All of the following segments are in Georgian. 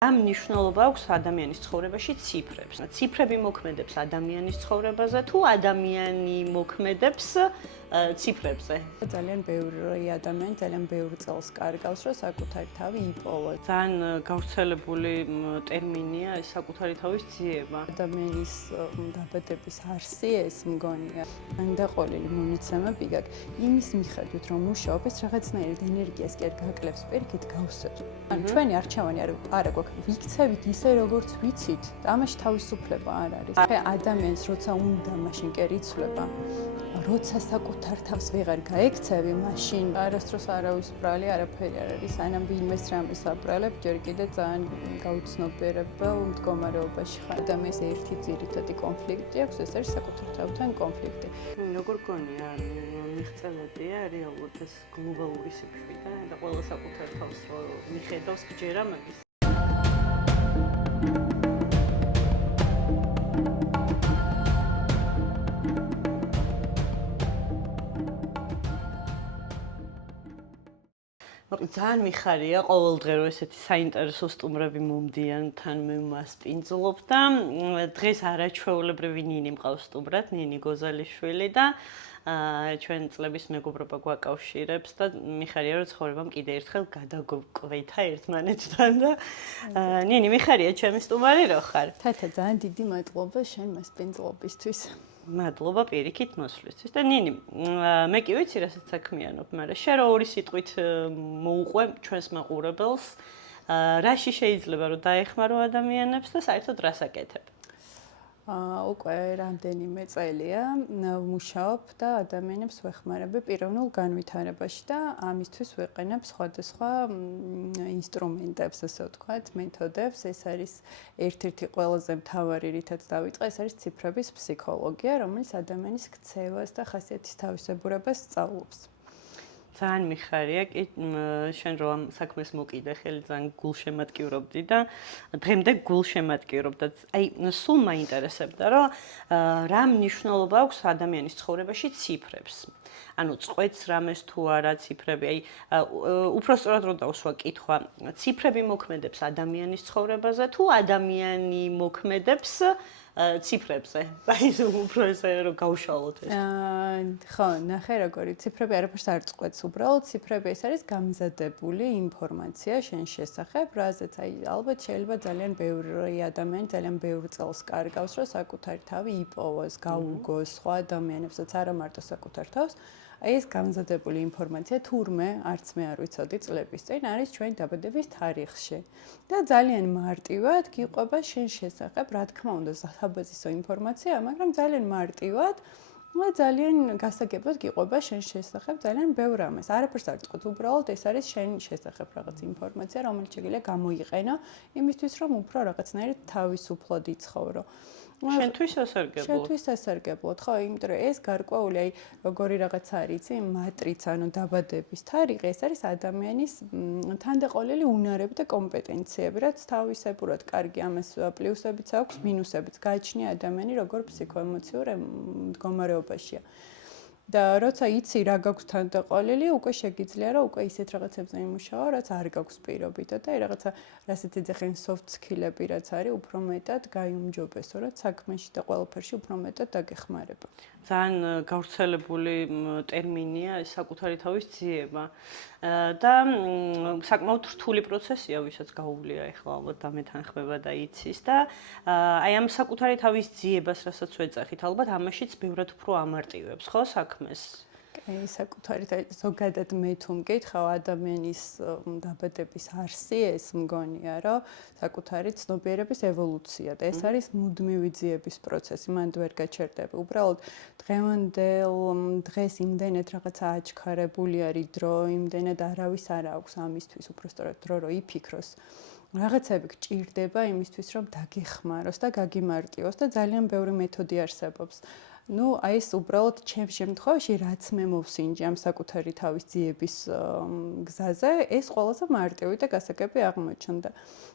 Ამ მნიშვნელობა აქვს ადამიანის ცხოვრებაში ციფრებს. ციფრები მოქმედებს ადამიანის ცხოვრებაზე თუ ადამიანი მოქმედებს ციფრებზე. ძალიან ბევრი ადამიანი ძალიან ბევრი წელს კარგავს, რომ საკუთარი თავი იპოვოს. ძალიან გავრცელებული ტერმინია ეს საკუთარი თავის ძიება. ადამიანის დაბადების არსი ეს მგონია. ანდაყოლილი მონაცემები გაქვს იმის მიხედვით, რომ მუშაობ ეს რაღაცნაირად ენერგიას კი არ გაკლებს, პირიქით გავსეთ. ან ჩვენი არჩევანი არა გვაქვს. ვიქცევით ისე როგორც ვიცით, ამაში თავისუფლება არ არის. ადამიანს როცა უნდა, მაშინ კი რიცვლება. როცა საკუთარ თავს ვეღარ გაექცევი, მაშინ არასდროს არავის ბრალი არაფერი არ არის. სანამ ვინმეს რამეს აბრალებ, ჯერ კიდე ძალიან გაუცნობიერებელ მდგომარეობაში ხარ. ადამიანს ერთი ძირითადი კონფლიქტი აქვს, ეს არის საკუთარ თავთან კონფლიქტი. როგორ გონია, მიღწევებია რეალურად ეს გლობალური სიფშვიდე და ყველა საკუთარ თავს მიხედავს გჯერა მაგის. ძალიან მიხარია ყოველ დღე რომ ესეთი საინტერესო სტუმრები მომდიან თან მე მასპინძლობ და დღეს არაჩვეულებრივი ნინი მყავს სტუმრად, ნინი გოზალიშვილი და ჩვენ წლების მეგობრობა გვაკავშირებს და მიხარია რომ ცხოვრებამ კიდე ერთხელ გადაგვკვეთა ერთმანეთთან და ნინი მიხარია ჩემი სტუმარი რო ხარ. თათა ძალიან დიდი მადლობა შენ მასპინძლობისთვის. მადლობა პირიქით მოსვლისთვის და ნინი მე კი ვიცი რასაც საქმიანობ, მაგრამ შენ რა ორი სიტყვით მოუყვე ჩვენს მაყურებელს რაში შეიძლება რომ დაეხმარო ადამიანებს და საერთოდ რას აკეთებ? უკვე რამდენიმე წელია ვმუშაობ და ადამიანებს ვეხმარებ პიროვნულ განვითარებაში და ამისთვის ვიყენებ სხვადასხვა ინსტრუმენტებს, ასე ვთქვათ, მეთოდებს. ეს არის ერთ-ერთი ყველაზე მთავარი, რითაც დავიწყე, ეს არის ციფრების ფსიქოლოგია, რომელიც ადამიანის ქცევას და ხასიათის თავისებურებას სწავლობს. ძალიან მიხარია, კი შენ რო ამ საქმეს მოკიდე ხელი ძალიან გულშემატკივრობდი და დღემდე გულშემატკივრობ და აი სულ მაინტერესებდა რომ რა მნიშვნელობა აქვს ადამიანის ცხოვრებაში ციფრებს. ანუ წყვეთს რამეს თუ არა ციფრები, აი უпростоრად რომ დავსვა კითხვა, ციფრები მოქმედებს ადამიანის ცხოვრებაზე თუ ადამიანი მოქმედებს ციფრებზე. აი უფრო ესე რომ გავშალოთ ეს. ხო, ნახე როგორი ციფრები არაფერს არ წყვეთს უბრალოდ ციფრები ეს არის გამზადებული ინფორმაცია შენ შესახებ, რაზეც აი ალბათ შეიძლება ძალიან ბევრი ადამიანი ძალიან ბევრი წელს კარგავს, რომ საკუთარი თავი იპოვოს, გაუგოს სხვა ადამიანებსაც, არა მარტო საკუთარ თავს. აი ეს გამზადებული ინფორმაცია თურმე არც მე არ ვიცოდი წლების წინ არის ჩვენი დაბადების თარიღში და ძალიან მარტივად გიყვება შენ შესახებ, რა თქმა უნდა, საბაზისო ინფორმაცია, მაგრამ ძალიან მარტივად და ძალიან გასაგებად გიყვება შენ შესახებ ძალიან ბევრ რამეს. არაფერს არ წყვეთ, უბრალოდ ეს არის შენ შესახებ რაღაც ინფორმაცია, რომელიც შეგიძლია გამოიყენო იმისთვის, რომ უფრო რაღაცნაირად თავისუფლად იცხოვრო. შენთვის ასარგებლოდ. შენთვის ასარგებლოდ, ხო, იმიტომ რომ ეს გარკვეული, აი, როგორი რაღაცა არის, იცი, მატრიცა, ანუ დაბადების თარიღი, ეს არის ადამიანის თანდაყოლილი უნარები და კომპეტენციები, რაც თავისებურად კარგი, ამას პლუსებიც აქვს, მინუსებიც. გააჩნია ადამიანი როგორ ფსიქოემოციურ მდგომარეობაშია. და როცა იცი რა გაქვს თანდაყოლილი, უკვე შეგიძლია რომ უკვე ისეთ რაღაცებზე იმუშაო, რაც არ გაქვს პირობითად და აი რაღაცა რასაც ეძახიან soft skill-ები, რაც არის, უფრო მეტად გაიუმჯობესო, რაც საქმეში და ყველაფერში უფრო მეტად დაგეხმარება. ძალიან გავრცელებული ტერმინია ეს საკუთარი თავის ძიება და საკმაოდ რთული პროცესია, ვისაც გაუვლია ახლა ალბათ დამეთანხმება და იცის და აი ამ საკუთარი თავის ძიებას, რასაც ვეძახით, ალბათ ამაშიც ბევრად უფრო ამარტივებს, ხო, საქმეს? აი, საკუთარი ზოგადად მე თუ მკითხავ ადამიანის დაბადების არსი ეს მგონია, რომ საკუთარი ცნობიერების ევოლუცია და ეს არის მუდმივი ძიების პროცესი, მანდ ვერ გაჩერდები. უბრალოდ დღევანდელ დღეს იმდენად რაღაცა აჩქარებული არის დრო, იმდენად არავის არ აქვს ამისთვის, უბრალოდ დრო რო იფიქროს. რაღაცები გჭირდება იმისთვის, რომ დაგეხმაროს და გაგიმარტივოს და ძალიან ბევრი მეთოდი არსებობს. ну, აი ეს უბრალოდ ჩემს შემთხვევაში რაც მე მოვსინჯე ამ საკუთარი თავის ძიების გზაზე, ეს ყველაზე მარტივი და გასაგები აღმოჩნდა.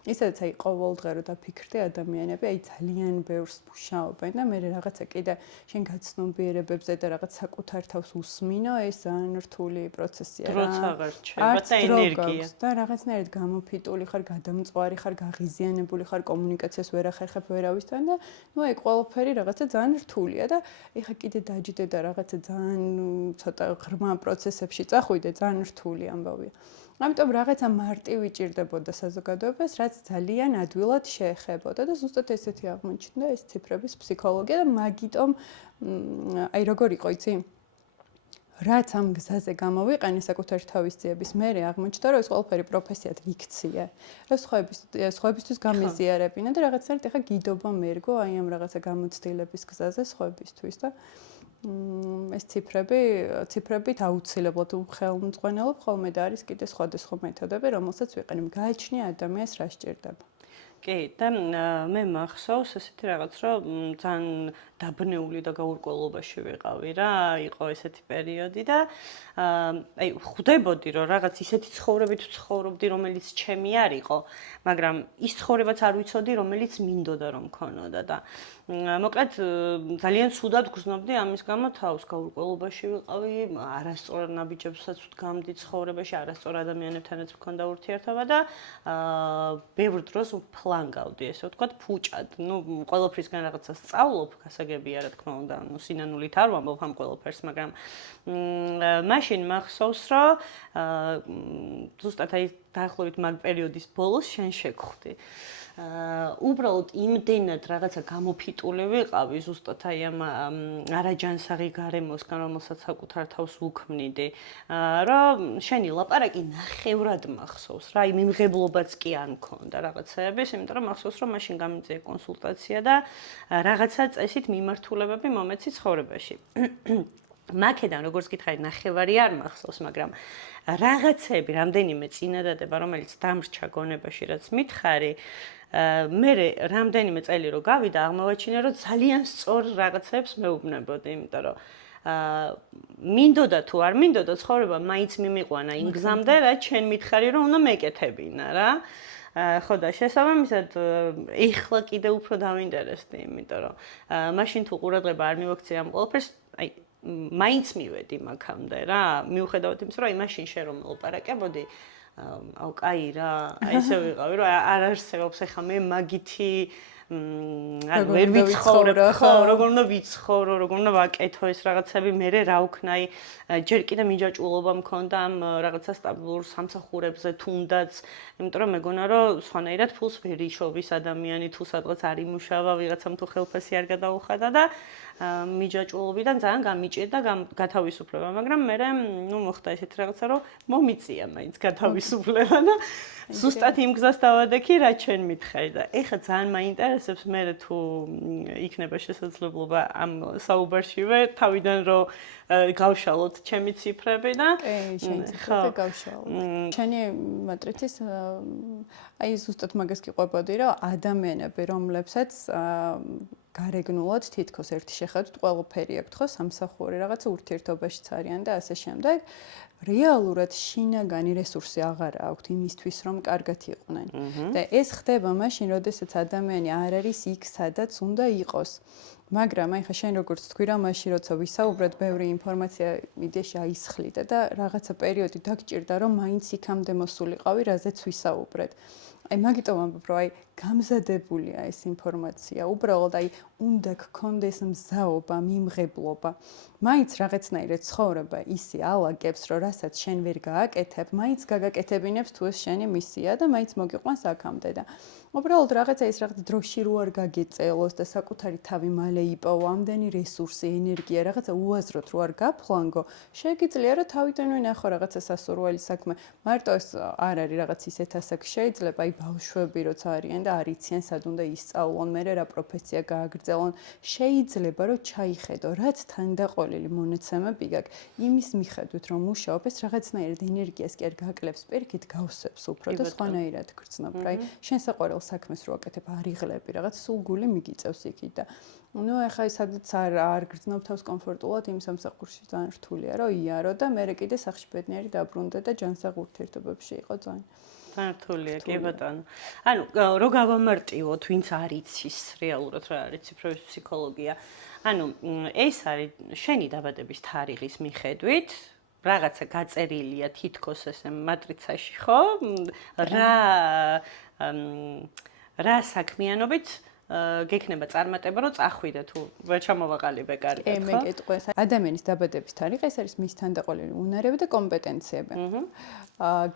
ისედაც აი ყოველდღე რო დაფიქრდი ადამიანები, აი ძალიან ბევრს მუშაობენ და მე რაღაცა კიდე შენ გაცნობიერებებზე და რაღაც საკუთარ თავს უსმინო, ეს ძალიან რთული პროცესია რა. დროც აღარ რჩება და ენერგია. და რაღაცნაირად გამოფიტული ხარ, გადამწვარი ხარ, გაღიზიანებული ხარ, კომუნიკაციას ვერ ახერხებ ვერავისთან და ну აი ყველაფერი რაღაცა ძალიან რთულია და ეხა კიდე დაჯდე და რაღაცა ძალიან ცოტა ღრმა პროცესებში წახვიდე, ძალიან რთული ამბავია. ამიტომ რაღაცა მარტივი ჭირდებოდა საზოგადოებას, რაც ძალიან ადვილად შეეხებოდა და ზუსტად ესეთი აღმოჩნდა ეს ციფრების ფსიქოლოგია და მაგიტომ აი როგორ იყო იცი? რაც ამ გზაზე გამოვიყენე საკუთარი თავის ძიების მერე აღმოჩნდა, რომ ეს ყველაფერი პროფესიად ვიქციე. რომ სხვებისთვის გამეზიარებინა და რაღაცნაირად ეხა გიდობა მერგო აი ამ რაღაცა გამოცდილების გზაზე სხვებისთვის და ეს ციფრებით აუცილებლად უხელმძღვანელობ ხოლმე და არის კიდე სხვადასხვა მეთოდები, რომელსაც ვიყენებ. გააჩნია ადამიანს რა სჭირდება. კი, და მე მახსოვს ესეთი რაღაც, რომ ძალიან დაბნეული და გაურკვევლობაში ვიყავი რა, იყო ესეთი პერიოდი და აი ხვდებოდი, რომ რაღაც ისეთი ცხოვრებით ვცხოვრობდი, რომელიც ჩემი არ იყო, მაგრამ ის ცხოვრებაც არ ვიცოდი, რომელიც მინდოდა რომ მქონოდა და მოკლედ ძალიან ცუდად გრძნობდი ამის გამო თავს, გაურკვევლობაში ვიყავი, არასწორ ნაბიჯებსაც ვდგამდი ცხოვრებაში, არასწორ ადამიანებთანაც მქონდა ურთიერთობა და ბევრ დროს ფლანგავდი, ესე ვთქვათ, ფუჭად. ნუ ყველაფრისგან რაღაცა სწავლობ, გასაგებია რა თქმა უნდა, ნუ სინანულით არ ვამბობ ამ ყველაფერს, მაგრამ მაშინ მახსოვს, რომ ზუსტად აი დაახლოებით მაგ პერიოდის ბოლოს შენ შეგხვდი. უბრალოდ იმდენად რაღაცა გამოფიტული ვიყავი ზუსტად აი ამ არაჯანსაღი გარემოსგან, რომელსაც საკუთარ თავს უქმნიდი, რომ შენი ლაპარაკი ნახევრად მახსოვს რა, აი მიმღებლობაც კი არ მქონდა რაღაცეების, იმიტომ რომ მახსოვს, რომ მაშინ გამიწია კონსულტაცია და რაღაცა წესით მიმართულებები მომეცი ცხოვრებაში. მაქედან როგორც გითხარი, ნახევარი არ მახსოვს, მაგრამ რაღაცები, რამდენიმე წინადადება, რომელიც დამრჩა გონებაში, რაც მითხარი, მე რამდენიმე წელი რო გავიდა, აღმოვაჩინე, რომ ძალიან სწორ რაღაცებს მეუბნებოდი, იმიტომ რომ მინდოდა თუ არ მინდოდა ცხოვრება მაინც მიმიყვანა იმ გზამდე, რაც შენ მითხარი, რომ უნდა მეკეთებინა რა. ხო და შესაბამისად ეხლა კიდე უფრო დავინტერესდი, იმიტომ რომ მაშინ თუ ყურადღება არ მივაქცია ამ ყველაფერს, აი მაინც მივედი მაგამდე რა, მიუხედავად იმისა, რომ აი მაშინ შენ რომ ელაპარაკებოდი, აუ კაი რა, აი ესე ვიყავი, რომ არ არსებობს ეხლა მე მაგითი ვერ ვიცხოვრებ, ხო, როგორ უნდა ვიცხოვრო, როგორ უნდა ვაკეთო ეს რაღაცები, მე რა ვქნა, ჯერ კიდე მიჯაჭვულობა მქონდა ამ რაღაცა სტაბილურ სამსახურებზე თუნდაც, იმიტომ რომ მეგონა რომ სხვანაირად ფულს ვერ იშოვის ადამიანი თუ სადღაც არ იმუშავა, ვიღაცამ თუ ხელფასი არ გადაუხადა და მიჯაჭვულობიდან ძალიან გამიჭირდა გათავისუფლება, მაგრამ მე ნუ მოხდა ესეთი რაღაცა, რომ მომიწია მაინც გათავისუფლება და ზუსტად იმ გზას დავადექი, რაც ჩვენ მითხარი და ეხლა ძალიან მაინტერესებს მე თუ იქნება შესაძლებლობა ამ საუბარშივე თავიდან რომ გავშალოთ ჩემი ციფრები და შენი ციფრები გავშალოთ. შენი მატრიცის აი ზუსტად მაგას გიყვებოდი, რომ ადამიანები, რომლებსაც გარეგნულად თითქოს ერთი შეხედვით ყველაფერი აქვთ ხო სამსახური რაღაცა ურთიერთობაშიც არიან და ასე შემდეგ რეალურად შინაგანი რესურსი აღარ აქვთ იმისთვის რომ კარგად იყვნენ და ეს ხდება მაშინ როდესაც ადამიანი არ არის იქ სადაც უნდა იყოს მაგრამ აი ხა შენ როგორც თქვი რა მაშინ როცა ვისაუბრეთ ბევრი ინფორმაცია იდეაში აისხლიდა და რაღაცა პერიოდი დაგჭირდა რომ მაინც იქამდე მოსულიყავი რაზეც ვისაუბრეთ აი მაგიტომ ამბობ რომ აი გამზადებულია ეს ინფორმაცია უბრალოდ აი უნდა გქონდეს მზაობა მიმღებლობა მაინც რაღაცნაირად ცხოვრება ისე ალაგებს რომ რასაც შენ ვერ გააკეთებ მაინც გაგაკეთებინებს თუ ეს შენი მისია და მაინც მოგიყვანს აქამდე და უბრალოდ რაღაცა ის რაღაც დროში რო არ გაგეწელოს და საკუთარი თავი მალე იპოვო ამდენი რესურსი ენერგია რაღაცა უაზროდ რო არ გაფლანგო შეგიძლია რომ თავიდანვე ნახო რაღაცა სასურველი საქმე მარტო ეს არ არის რაღაც ისეთ ასაკ შეიძლება აი ბავშვები როცა არიან და არ იციან სად უნდა ისწავლონ მე რა პროფესია გააგრძელონ შეიძლება რომ ჩაიხედო რაც თანდაყოლილი მონაცემები გაქვს იმის მიხედვით რომ მუშაობ ეს რაღაცნაირად ენერგიას კი არ გაკლებს პირიქით გავსებს უფრო და სხვანაირად გრძნობ რა შენ საყვარელ საქმეს რო აკეთებ, არ იღლები, რაღაც სულ გული მიგიწევს იქით და ეხლა სადაც არ გრძნობ თავს კომფორტულად იმ სამსახურში ძალიან რთულია, რომ იარო და მე კიდე სახში ბედნიერი დაბრუნდე და ჯანსაღ ურთიერთობებში იყო ძალიან. რთულია, კი ბატონო. ანუ რო გავამარტივოთ, ვინც არ იცის რეალურად რა არის ციფრული ფსიქოლოგია. ანუ ეს არის შენი დაბადების თარიღის მიხედვით, რაღაცა გაწერილია თითქოს ესე მატრიცაში, ხო? რა საქმიანობით გექნება წარმატება, რომ წახვიდე თუ ვერ ჩამოვაყალიბე კარგად, ხო? მე გეტყვი, ადამიანის დაბადების თარიღი ეს არის მის თანდაყოლილი უნარები და კომპეტენციები.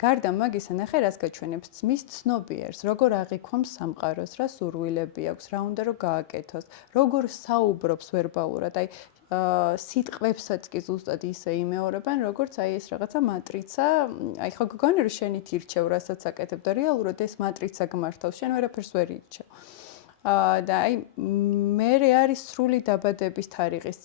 გარდა მაგისა, ნახე რას გაჩვენებს მის ცნობიერს, როგორ აღიქვამს სამყაროს, რა სურვილები აქვს, რა უნდა რომ გააკეთოს, როგორ საუბრობს ვერბალურად, აი სიტყვებსაც კი ზუსტად ისე იმეორებენ, როგორც აი ეს რაღაცა მატრიცა, აი ხო გგონი რომ შენით ირჩევ, რასაც აკეთებ და რეალურად ეს მატრიცა გმართავს, შენ ვერაფერს ვერ ირჩევ. და აი მე არის სრული დაბადების თარიღის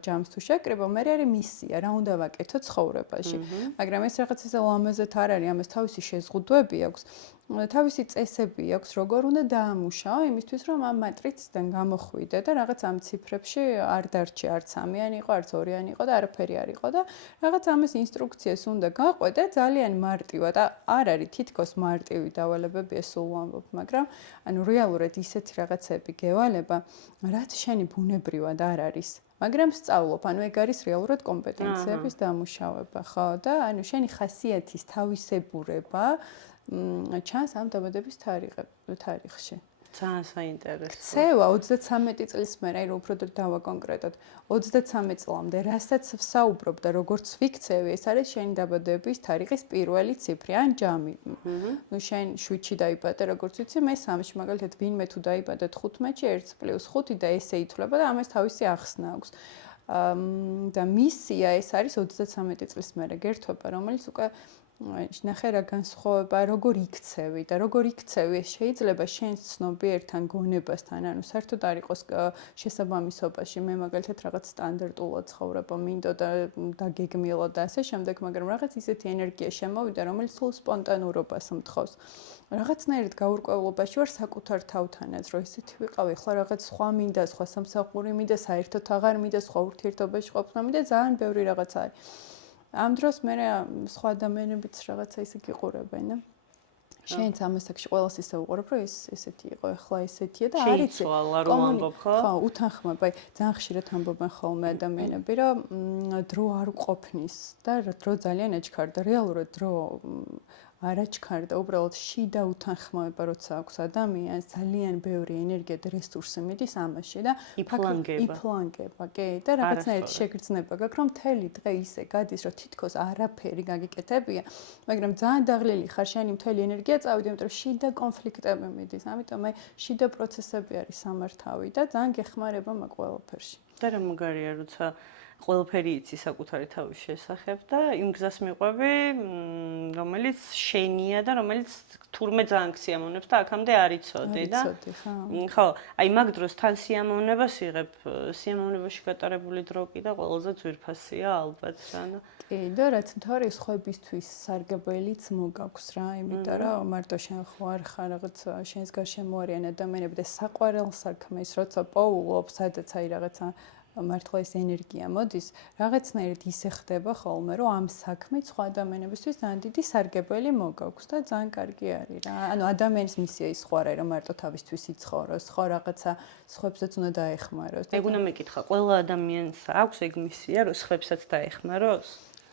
ჯამს თუ შეკრება, მე არის მისია, რა უნდა ვაკეთო ცხოვრებაში. მაგრამ ეს რაღაც ისე ლამაზად არ არის, ამას თავისი შეზღუდვები აქვს. თავისი წესები აქვს, როგორ უნდა დაამუშაო იმისთვის, რომ ამ მატრიციდან გამოხვიდე და რაღაც ამ ციფრებში არ დარჩი, არც 3-იანი იყო, არც 2-იანი იყო და არაფერი არ იყო და რაღაც ამას ინსტრუქციას უნდა გაყვე ძალიან მარტივად. არ არის თითქოს მარტივი დავალებები, ეს სულ ვამბობ, მაგრამ ანუ რეალურად ისეთი რაღაცები გევალება, რაც შენი ბუნებრივად არ არის. მაგრამ სწავლობ, ანუ ეგ არის რეალურად კომპეტენციების დამუშავება, ხო? და ანუ შენი ხასიათის თავისებურება ჩანს ამ დაბადების თარიღში. ძალიან საინტერესო. ქცევა 33 წლის მერე, აი რომ უფრო დავაკონკრეტოთ, 33 წლამდე, რასაც ვსაუბრობ და როგორც ვიქცევი, ეს არის შენი დაბადების თარიღის პირველი ციფრი, ან ჯამი. ნუ შენ 7-ში დაიბადე, როგორც ვიცი, მე 3-ში, მაგალითად, ვინმე თუ დაიბადა 15-ში 1+5 და ესე ითვლება და ამას თავისი ახსნა აქვს. და მისია ეს არის 33 წლის მერე გერთობა, რომელიც უკვე ნახე რა განსხვავება, როგორ იქცევი და როგორ იქცევი, შეიძლება შენს ცნობიერთან, გონებასთან, ანუ საერთოდ არ იყოს შესაბამისობაში, მე მაგალითად რაღაც სტანდარტულად ცხოვრება მინდოდა და გეგმილა და ასე შემდეგ, მაგრამ რაღაც ისეთი ენერგია შემოვიდა, რომელიც სულ სპონტანურობას მთხოვს. რაღაცნაირად გაურკვევლობაში ვარ საკუთარ თავთანაც, რომ ისეთი ვიყავი, ახლა რაღაც სხვა მინდა, სხვა სამსახური მინდა, საერთოდ აღარ მინდა, სხვა ურთიერთობაში ყოფნა მინდა, ძალიან ბევრი რაღაც არის. ამ დროს მე სხვა ადამიანებიც რაღაცა ისე გიყურებენ და შენც ამასაკში ყველას ისე უყურებ, რომ ეს ესეთი იყო, ახლა ესეთია და არ იცი. ხო, უთანხმოება, აი ძალიან ხშირად ამბობენ ხოლმე ადამიანები, რომ დრო არ ყოფნის და დრო ძალიან აჩქარდა, რეალურად დრო არ აჩქარდა, უბრალოდ შიდა უთანხმოება როცა აქვს ადამიანს, ძალიან ბევრი ენერგია და რესურსი მიდის ამაში და იფლანგება, კი, და რაღაცნაირად შეგრძნება გაქვს, რომ მთელი დღე ისე გადის, რომ თითქოს არაფერი გაგიკეთებია, მაგრამ ძალიან დაღლილი ხარ, შენი მთელი ენერგია წავიდა, იმიტომ რომ შიდა კონფლიქტები მიდის, ამიტომ აი შიდა პროცესები არის სამართავი და ძალიან გეხმარება მაგ ყველაფერში. და რა მაგარია, როცა ყველაფერი იცი საკუთარი თავის შესახებ და იმ გზას მიყვები, რომელიც შენია და რომელიც თურმე ძალიან გსიამოვნებს და აქამდე არ იცოდი და ხო, აი მაგ დროს თან სიამოვნებას იღებ, სიამოვნებაში გატარებული დრო კი და ყველაზე ძვირფასია ალბათ რა. კი, და რაც მთვარე სხვებისთვის სარგებელიც მოგაქვს რა, იმიტომ რომ მარტო შენ ხო არ ხარ რაღაც შენს გარშემო არიან ადამიანები და საყვარელ საქმეს, როცა პოულობ, სადაც აი რაღაცა მართლა ეს ენერგია მოდის, რაღაცნაირად ისე ხდება ხოლმე, რომ ამ საქმით სხვა ადამიანებისთვის ძალიან დიდი სარგებელი მოგაქვს და ძალიან კარგი არის რა. ანუ ადამიანის მისია ის ხო არა, რომ მარტო თავისთვის იცხოვროს, ხო რაღაცა სხვებსაც უნდა დაეხმაროს. ეგ უნდა მეკითხა, ყველა ადამიანს აქვს ეგ მისია, რომ სხვებსაც დაეხმაროს?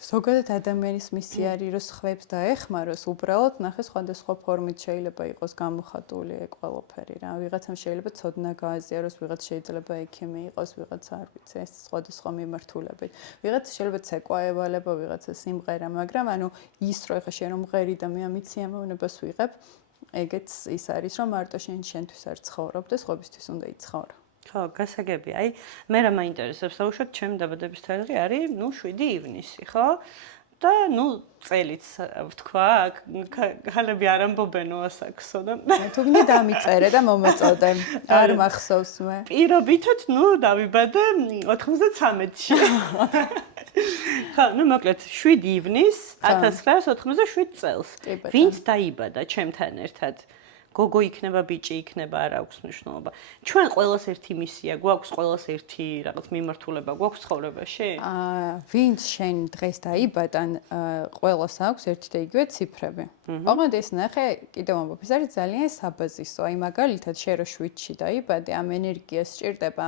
ზოგადად ადამიანის მისია არის, რომ სხვებს დაეხმაროს, უბრალოდ ნახე სხვადასხვა ფორმით შეიძლება იყოს გამოხატული ეგ ყველაფერი რა. ვიღაცამ შეიძლება ცოდნა გააზიაროს, ვიღაც შეიძლება ექიმი იყოს, ვიღაც არ ვიცი, ეს სხვადასხვა მიმართულებით. ვიღაც შეიძლება ცეკვა ევალება, ვიღაცა სიმღერა, მაგრამ ანუ ის რო ეხა შენ რომ მღერი და მე ამით სიამოვნებას ვიღებ, ეგეც ის არის, რომ მარტო შენთვის არ ცხოვრობ და სხვებისთვის უნდა იცხოვრო. ხო, გასაგები. აი, მე რა მაინტერესებს, დაუშვათ, ჩემი დაბადების თარიღი არის, 7 ივნისი, ხო? და წელიც ვთქვა, ხალები არ ამბობენო ასაქსო და თუ გინდა დამიწერე და მომეწოდე. არ მახსოვს მე. პირობითად, დავიბადე 93-ში. ხო, მოკლედ 7 ივნის 1997 წელს. ვინც დაიბადა ჩემთან ერთად გოგო იქნება, ბიჭი იქნება, არ აქვს მნიშვნელობა. ჩვენ ყველას ერთი მისია, გვაქვს ყველას ერთი რაღაც მიმართულება, გვაქვს ცხოვრებაში? ვინც შენ დღეს დაიბადა, ყველას აქვს ერთი და იგივე ციფრები. ოღონდ ეს ნახე, კიდევ ამბობ, ეს არის ძალიან საბაზისო. აი მაგალითად, შენ რო 7-ში დაიბადე, ამ ენერგიას სჭირდება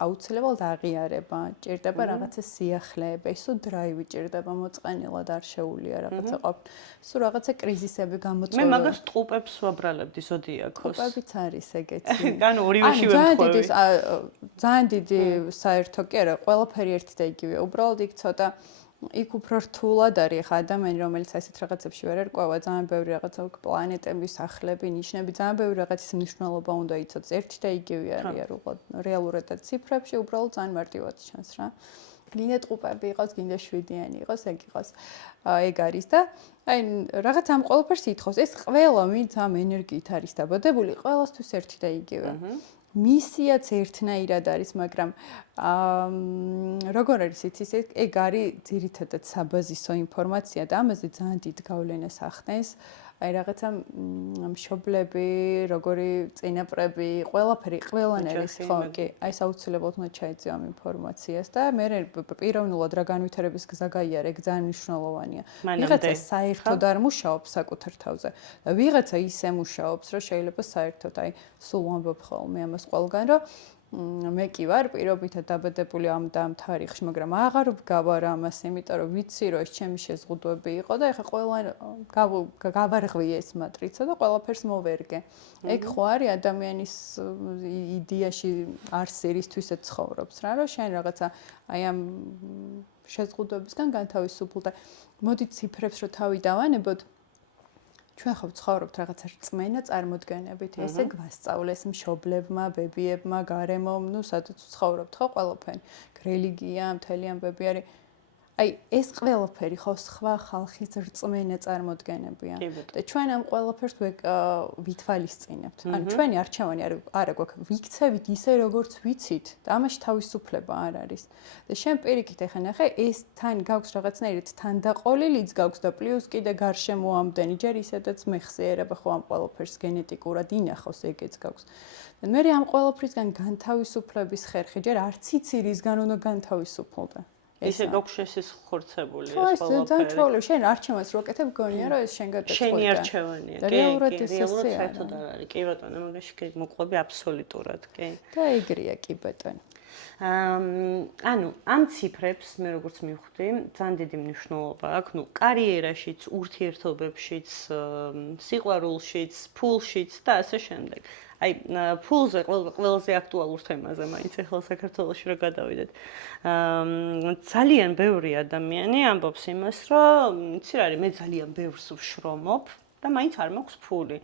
აუცილებლად აღიარება, სჭირდება რაღაცა სიახლეება, ისო დრაივი სჭირდება, მოწყენილად არ შეუულია რაღაცა ყოფ. სულ რაღაცა კრიზისები გამოწვევა. მე მაგას ტყუპებს ვაბრალებდი ზოდიაქოს. ტყუპებიც არის ეგეთი. კან ორივეში ვემთხვევი. ძალიან დიდი საერთო კი არა, ყველაფერი ერთი და იგივე. უბრალოდ იქ ცოტა იქ უფრო რთულად არის ხა ადამიანი, რომელიც ასეთ რაღაცებში ვერ ერკვევა, ძალიან ბევრი რაღაცა უკვე პლანეტების, სახლები, ნიშნები, ძალიან ბევრი რაღაცის მნიშვნელობა უნდა იცოდეს. ერთი და იგივე არის რეალურად და ციფრებში უბრალოდ ძალიან მარტივად ჩანს რა. გინდა ტყუპები იყოს, გინდა 7-იანი იყოს, ეგ იყოს. ეგ არის და აი რაღაც ამ ყველაფერს ითხოვს. ეს ყველა ვინც ამ ენერგიით არის დაბადებული, ყველასთვის ერთი და იგივე. მისიაც ერთნაირად არის, მაგრამ როგორ არის იცის, ეგ არის ძირითადად საბაზისო ინფორმაცია და ამაზე ძალიან დიდ გავლენას ახდენს. აი რაღაცა მშობლები, როგორი წინაპრები, ყველაფერი, ყველანაირი ის ხო, კი, აი ეს აუცილებლად უნდა ჩაეწიო ამ ინფორმაციას და მე პიროვნულად რა განვითარების გზა გაიარე, ეგ ძალიან მნიშვნელოვანია. ვიღაცა საერთოდ არ მუშაობს საკუთარ თავზე და ვიღაცა ისე მუშაობს, რომ შეიძლება საერთოდ აი სულ ვამბობ ხოლმე ამას ყველგან, რომ მე კი ვარ პირობითად დაბადებული ამ და ამ თარიღში, მაგრამ აღარ გავარ ამას, იმიტომ რომ ვიცი, რომ ეს ჩემი შეზღუდვები იყო და ეხლა ყველა გავარღვიე ეს მატრიცა და ყველაფერს მოვერგე. ეგ ხო არის ადამიანის იდეაში არსირისთვისაც ცხოვრობს რა, რომ შენ რაღაცა აი ამ შეზღუდვებისგან განთავისუფლ და მოდი ციფრებს რო თავი დავანებოთ. ჩვენ ხო ვცხოვრობთ რაღაცა რწმენა წარმოდგენებით, ესე გვასწავლეს მშობლებმა, ბებიებმა, გარემომ, ну, სადაც ვცხოვრობთ ხო ყველაფერი. რელიგია, მთელი ამბები არის. აი, ეს ყველაფერი ხო სხვა ხალხის რწმენა წარმოდგენებია. და ჩვენ ამ ყველაფერს ვითვალისწინებთ. ანუ ჩვენი არჩევანი არა გვაქვს, ვიქცევით ისე როგორც ვიცით და ამაში თავისუფლება არ არის. და შენ პირიქით ახლა ნახე, ეს თან გაქვს რაღაცნაირად თანდაყოლილიც გაქვს და პლუს კიდე გარშემო ამდენი ჯერ ისედაც მეხსიერება ხო ამ ყველაფერს გენეტიკურად ინახავს, ეგეც გაქვს. და მე ამ ყველაფრისგან განთავისუფლების ხერხი ჯერ არც იცი რისგან უნდა განთავისუფლდე. ისე გაქვს ეს ხორცებული ეს ყველაფერი. ყველაფერი. ძალიან ჩვეულებრივ შენ არჩევანს რო აკეთებ, გონია რომ ეს შენ გადაწყვეტა. შენი არჩევანია, კი. რეალურად საერთოდ არ არის. კი ბატონო, მაგაში მოყვები აბსოლუტურად, კი. და ეგრეა, კი ბატონო. ანუ ამ ციფრებს მე როგორც მივხვდი, ძალიან დიდი მნიშვნელობა აქვს, ну, კარიერაშიც, ურთიერთობებშიც, სიყვარულშიც, ფულშიც და ასე შემდეგ. აი, ფულზე ყველაზე აქტუალურ თემაზე მაინც ახლა საქართველოში რა გადავიდეთ. ძალიან ბევრი ადამიანი ამბობს იმას, რომ იცი რა არის, მე ძალიან ბევრს ვშრომობ და მაინც არ მაქვს ფული.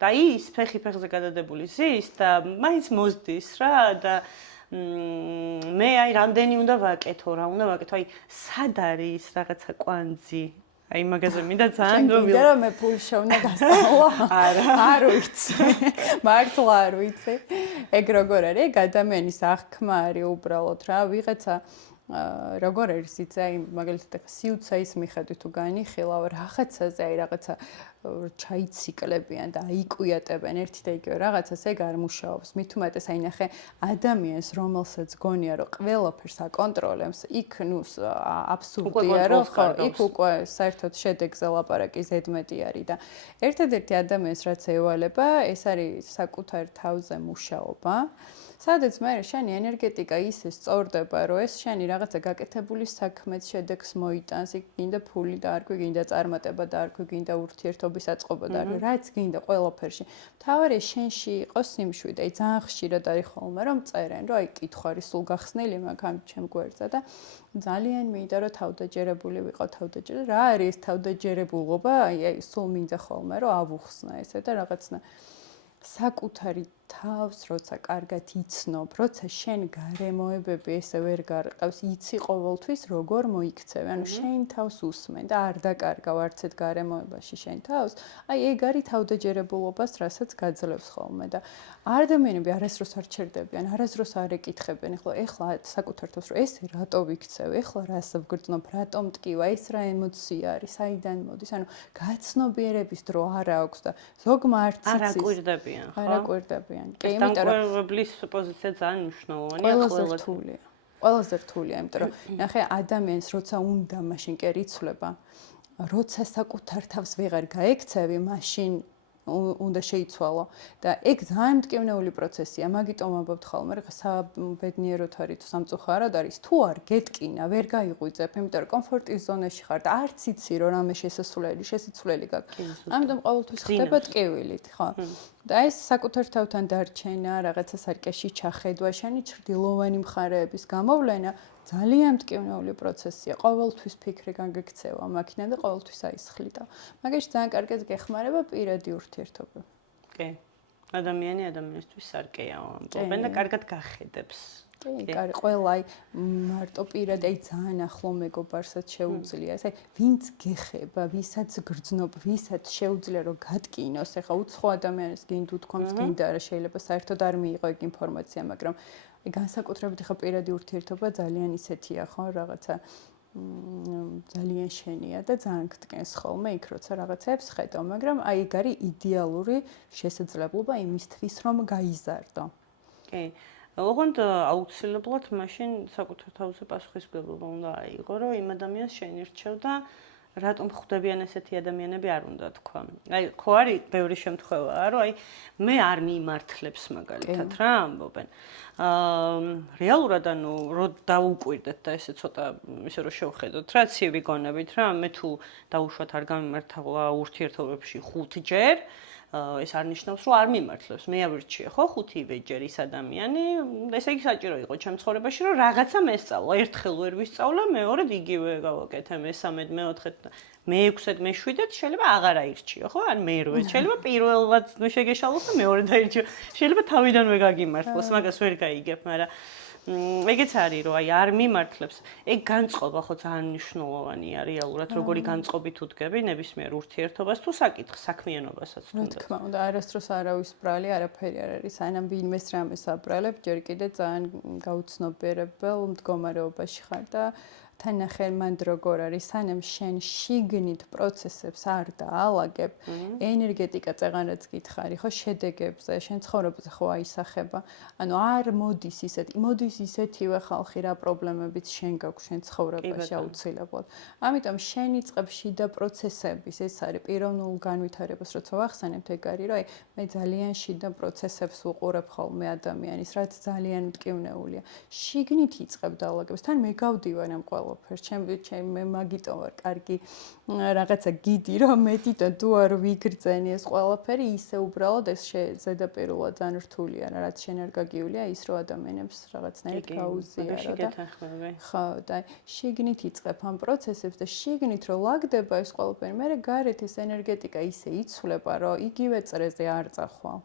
და ის ფეხი-ფეხზე გადადებული ზის და მაინც მოზდის რა და მე აი რამდენი უნდა ვაკეთო, რა უნდა ვაკეთო, აი სად არის რაღაცა კვანძი? აი მაგაზე მინდა ძალიან რომ ვიდრე რომ მე ფულში უნდა გასწავლა. არ ვიცი. მართლა არ ვიცი. ეგ როგორ არის? ეგ ადამიანის აღქმა არის უბრალოდ რა, ვიღაცა როგორ არის იცი, აი მაგალითად სიუცაის მიხედვით თუ განიხილავ რაღაცაზე, აი რაღაცა ჩაიციკლებიან და აიკვიატებენ ერთი და იგივე რაღაცას, ეგ არ მუშაობს. მით უმეტეს აი ნახე ადამიანს, რომელსაც გონია რომ ყველაფერს აკონტროლებს, იქ ნუ აბსურდია რომ ხო, იქ უკვე საერთოდ შედეგზე ლაპარაკი ზედმეტი არის და ერთადერთი ადამიანს რაც ევალება, ეს არის საკუთარ თავზე მუშაობა. სადაც მე შენი ენერგეტიკა ისე სწორდება, რომ ეს შენი რაღაცა გაკეთებული საქმეც შედეგს მოიტანს, იქ გინდა ფული დაარქვი, გინდა წარმატება დაარქვი, გინდა ურთიერთობის აწყობა დაარქვი, რაც გინდა ყველაფერში. მთავარია შენში იყოს სიმშვიდე, აი ძალიან ხშირად არის ხოლმე რომ წერენ, რომ აი კითხვა არის სულ გახსნილი მაგ ამ ჩემ გვერდზე და ძალიან მინდა რომ თავდაჯერებული ვიყო თავდაჯერებული. რა არის ეს თავდაჯერებულობა? აი სულ მინდა ხოლმე რომ ავუხსნა ესე და რაღაცნა საკუთარი თავს როცა კარგად იცნობ, როცა შენ გარემოებები ესე ვერ გარყევს, იცი ყოველთვის როგორ მოიქცევი. ანუ შენ თავს უსმენ და არ დაკარგავ არც ერთ გარემოებაში შენ თავს. აი ეგ არის თავდაჯერებულობას, რასაც გაძლევს ხოლმე და ადამიანები არასდროს არ ჩერდებიან, არასდროს არ ეკითხებიან. ეხლა საკუთარ თავს რომ ეს რატო ვიქცევ, ეხლა რას ვგრძნობ, რატომ მტკივა, ეს რა ემოცია არის, საიდან მოდის. ანუ გაცნობიერების დრო არ აქვს და ზოგმა არც იცის. არ აკვირდებიან, ხო? არ აკვირდებიან. კი, იმიტომ რომ დამკვირვებლის პოზიცია ძალიან მნიშვნელოვანია ყველაზე რთულია. ყველაზე რთულია, იმიტომ რომ ნახე ადამიანს როცა უნდა მაშინ კი რიცვლება, როცა საკუთარ თავს ვეღარ გაექცევი, მაშინ უნდა შეიცვალო და ეგ ძალიან მტკივნეული პროცესია, მაგიტომ ამბობთ ხოლმე, რა საბედნიეროდ არის თუ სამწუხაროდ არის, თუ არ გეტკინა, ვერ გაიღვიძებ, იმიტომ რომ კომფორტის ზონაში ხარ და არც იცი რომ რამე შესაძლებელი გაქვს. ამიტომ ყოველთვის ხდება ტკივილით, ხო? და ეს საკუთარ თავთან დარჩენა, რაღაცა სარკეში ჩახედვა, შენი ჩრდილოვანი მხარეების გამოვლენა ძალიან მტკივნეული პროცესია. ყოველთვის ფიქრი გაგექცევა მაქინა და ყოველთვის აისხლი და მაგაში ძალიან კარგად გეხმარება პირადი ურთიერთობა. კი. ადამიანი ადამიანისთვის სარკეა ამბობენ და კარგად გახედებს. კი, კარი, ყველა აი მარტო პირად აი ძალიან ახლო მეგობარსაც შეუძლია. აი ვინც გეხება, ვისაც გრძნობ, ვისაც შეუძლია რომ გატკინოს, ეხა უცხო ადამიანს გინდ უთქვამს, გინდა არა შეიძლება საერთოდ არ მიიღო ეგ ინფორმაცია, მაგრამ აი განსაკუთრებით ხა პირადი ურთიერთობა ძალიან ისეთია, ხო, რაღაცა ძალიან შენია და ძალიან გტკენს ხოლმე იქ როცა რაღაცებს ხედავ, მაგრამ აი ეგ არის იდეალური შესაძლებლობა იმისთვის რომ გაიზარდო. კი. ოღონდ აუცილებლად მაშინ საკუთარ თავზე პასუხისმგებლობა უნდა აიღო, რომ იმ ადამიანს შენირჩევ და რატომ ხვდებიან ესეთი ადამიანები არ უნდა თქვა. აი, ხო არის ბევრი შემთხვევაა, რომ აი მე არ მიმართლებს მაგალითად რა ამბობენ. რეალურად ანუ რომ დაუკვირდეთ და ესე ცოტა ისე რომ შევხედოთ რა ცივი გონებით რა, მე თუ დაუშვათ არ გამიმართლა ურთიერთობებში 5 ჯერ ეს არ ნიშნავს, რომ არ მიმართლებს. მე ავირჩიე, ხო, 5-ჯერ ის ადამიანი, ესე იგი საჭირო იყო ჩემ ცხოვრებაში, რომ რაღაცა მესწავლა. ერთხელ ვერ ვისწავლა, მეორედ იგივე გავაკეთე, მესამედ, მეოთხედ, მეექვსედ, მეშვიდედ შეიძლება აღარ აირჩიო, ხო? ან მერვე, შეიძლება პირველად შეგეშალოს და მეორე დაირჩიო. შეიძლება თავიდანვე გაგიმართლოს, მაგას ვერ გაიგებ, მაგრამ ეგეც არის, რომ აი არ მიმართლებს. ეგ განწყობა ხო ძალიან მნიშვნელოვანია რეალურად, როგორი განწყობით უდგები ნებისმიერ ურთიერთობას თუ საკითხს, საქმიანობასაც თუნდაც. რა თქმა უნდა, არასდროს არავის ბრალი არაფერი არ არის. სანამ ვინმეს რამეს აბრალებ, ჯერ კიდე ძალიან გაუცნობიერებელ მდგომარეობაში ხარ და თან ნახე მანდ როგორ არის, სანამ შენ შიგნით პროცესებს არ დაალაგებ, ენერგეტიკა წეღანაც გითხარი, ხო, შედეგებზე, შენ ცხოვრებაზე ხო აისახება. ანუ არ მოდის ისეთივე ხალხი რა პრობლემებიც შენ გაქვს შენ ცხოვრებაში აუცილებლად. ამიტომ შენ იწყებ შიდა პროცესების, ეს არის პიროვნულ განვითარებას, როცა ვახსენებთ ეგ არის, რომ აი მე ძალიან შიდა პროცესებს ვუყურებ ხოლმე ადამიანის, რაც ძალიან მტკივნეულია. შიგნით იწყებ დაალაგებს, თან მე გავდივარ ამ ყველა მე მაგიტომ ვარ კარგი რაღაცა გიდი რომ მედიტა თუ არ ვიგრძენი ეს ყველაფერი ისე უბრალოდ ეს ზედაპირულად ძალიან რთულია რაც შენ არ გაგიულია ის რომ ადამიანებს რაღაცნაირად გაუზიარო და ხო და შიგნით იწყებ ამ პროცესებს და შიგნით რომ ლაგდება ეს ყველაფერი მე გარეთ ეს ენერგეტიკა ისე იცვლება რომ იგივე წრეზე არ წახვალ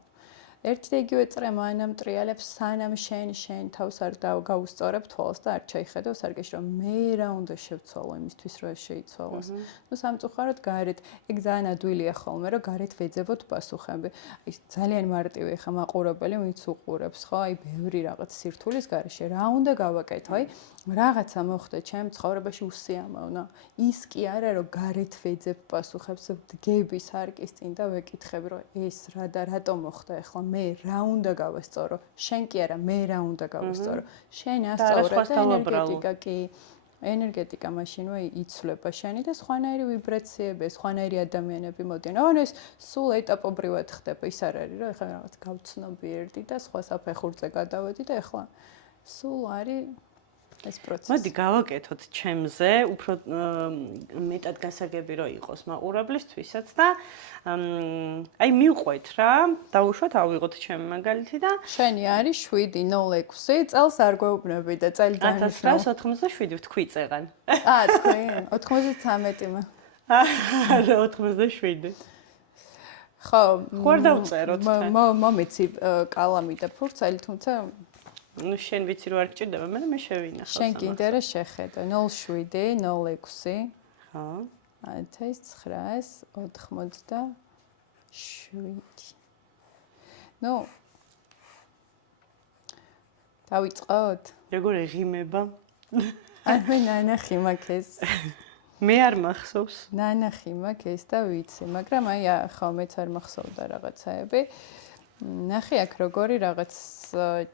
ერთი და იგივე წრე მანამ ტრიალებს სანამ შენ თავს არ გაუსწორებ თვალს და არ ჩაიხედო სარგეში რომ მე რა უნდა შევცვალო იმისთვის რომ ეს შეიცვალოს. ნუ სამწუხაროდ გარეთ ეგ ძალიან ადვილია ხოლმე რომ გარეთ ვეძებოთ პასუხები. აი ძალიან მარტივი ხა მაყურებელი ვინც უყურებს ხო აი ბევრი რაღაც სირთულის გარეშე რა უნდა გავაკეთო აი რაღაცა მოხდა ჩემ ცხოვრებაში უსიამოვნო. ის კი არა რომ გარეთ ვეძებ პასუხებს დგები სარკის წინ და ვეკითხები რომ ეს რა და რატომ მოხდა ახლა მე რა უნდა გავასწორო? შენ კი არა, მე რა უნდა გავასწორო? შენ ასწორე და ენერგეტიკა კი ენერგეტიკა მაშინვე იცვლება შენი და სხვანაირი ვიბრაციები, სხვანაირი ადამიანები მოდიან. ანუ ეს სულ ეტაპობრივად ხდება, ის არ არის რომ ეხლა რაღაც გავცნობიერდი და სხვა საფეხურზე გადავედი და ეხლა სულ არის ეს პროცესი. მოდი გავაკეთოთ ჩემზე, უფრო მეტად გასაგები რომ იყოს მაყურებლისთვისაც და აი მივყვეთ რა, დავუშვათ, ავიღოთ ჩემი მაგალითი და შენი არის 706 წელს არ გვეუბნები და წელი დანიშნულ 1997 ვთქვი წეღან. თქვი 93-მა. არა 97. ხო, ხوار დავწეროთ თან. მომიცი კალამი და ფურცელი, თუმცა ნუ შენ ვიცი რო არ გჭირდება, მე შევინახავ. შენ კიდე რა შეხედა 07 06 ხო. 1987. ნუ დავიწყოთ? როგორ ეღიმება? არ მე ნანახი მაქვს ეს. მე არ მახსოვს. ნანახი მაქვს ეს და ვიცი, მაგრამ აი ხო მეც არ მახსოვდა რაღაცაები. ნახე აქ როგორი რაღაც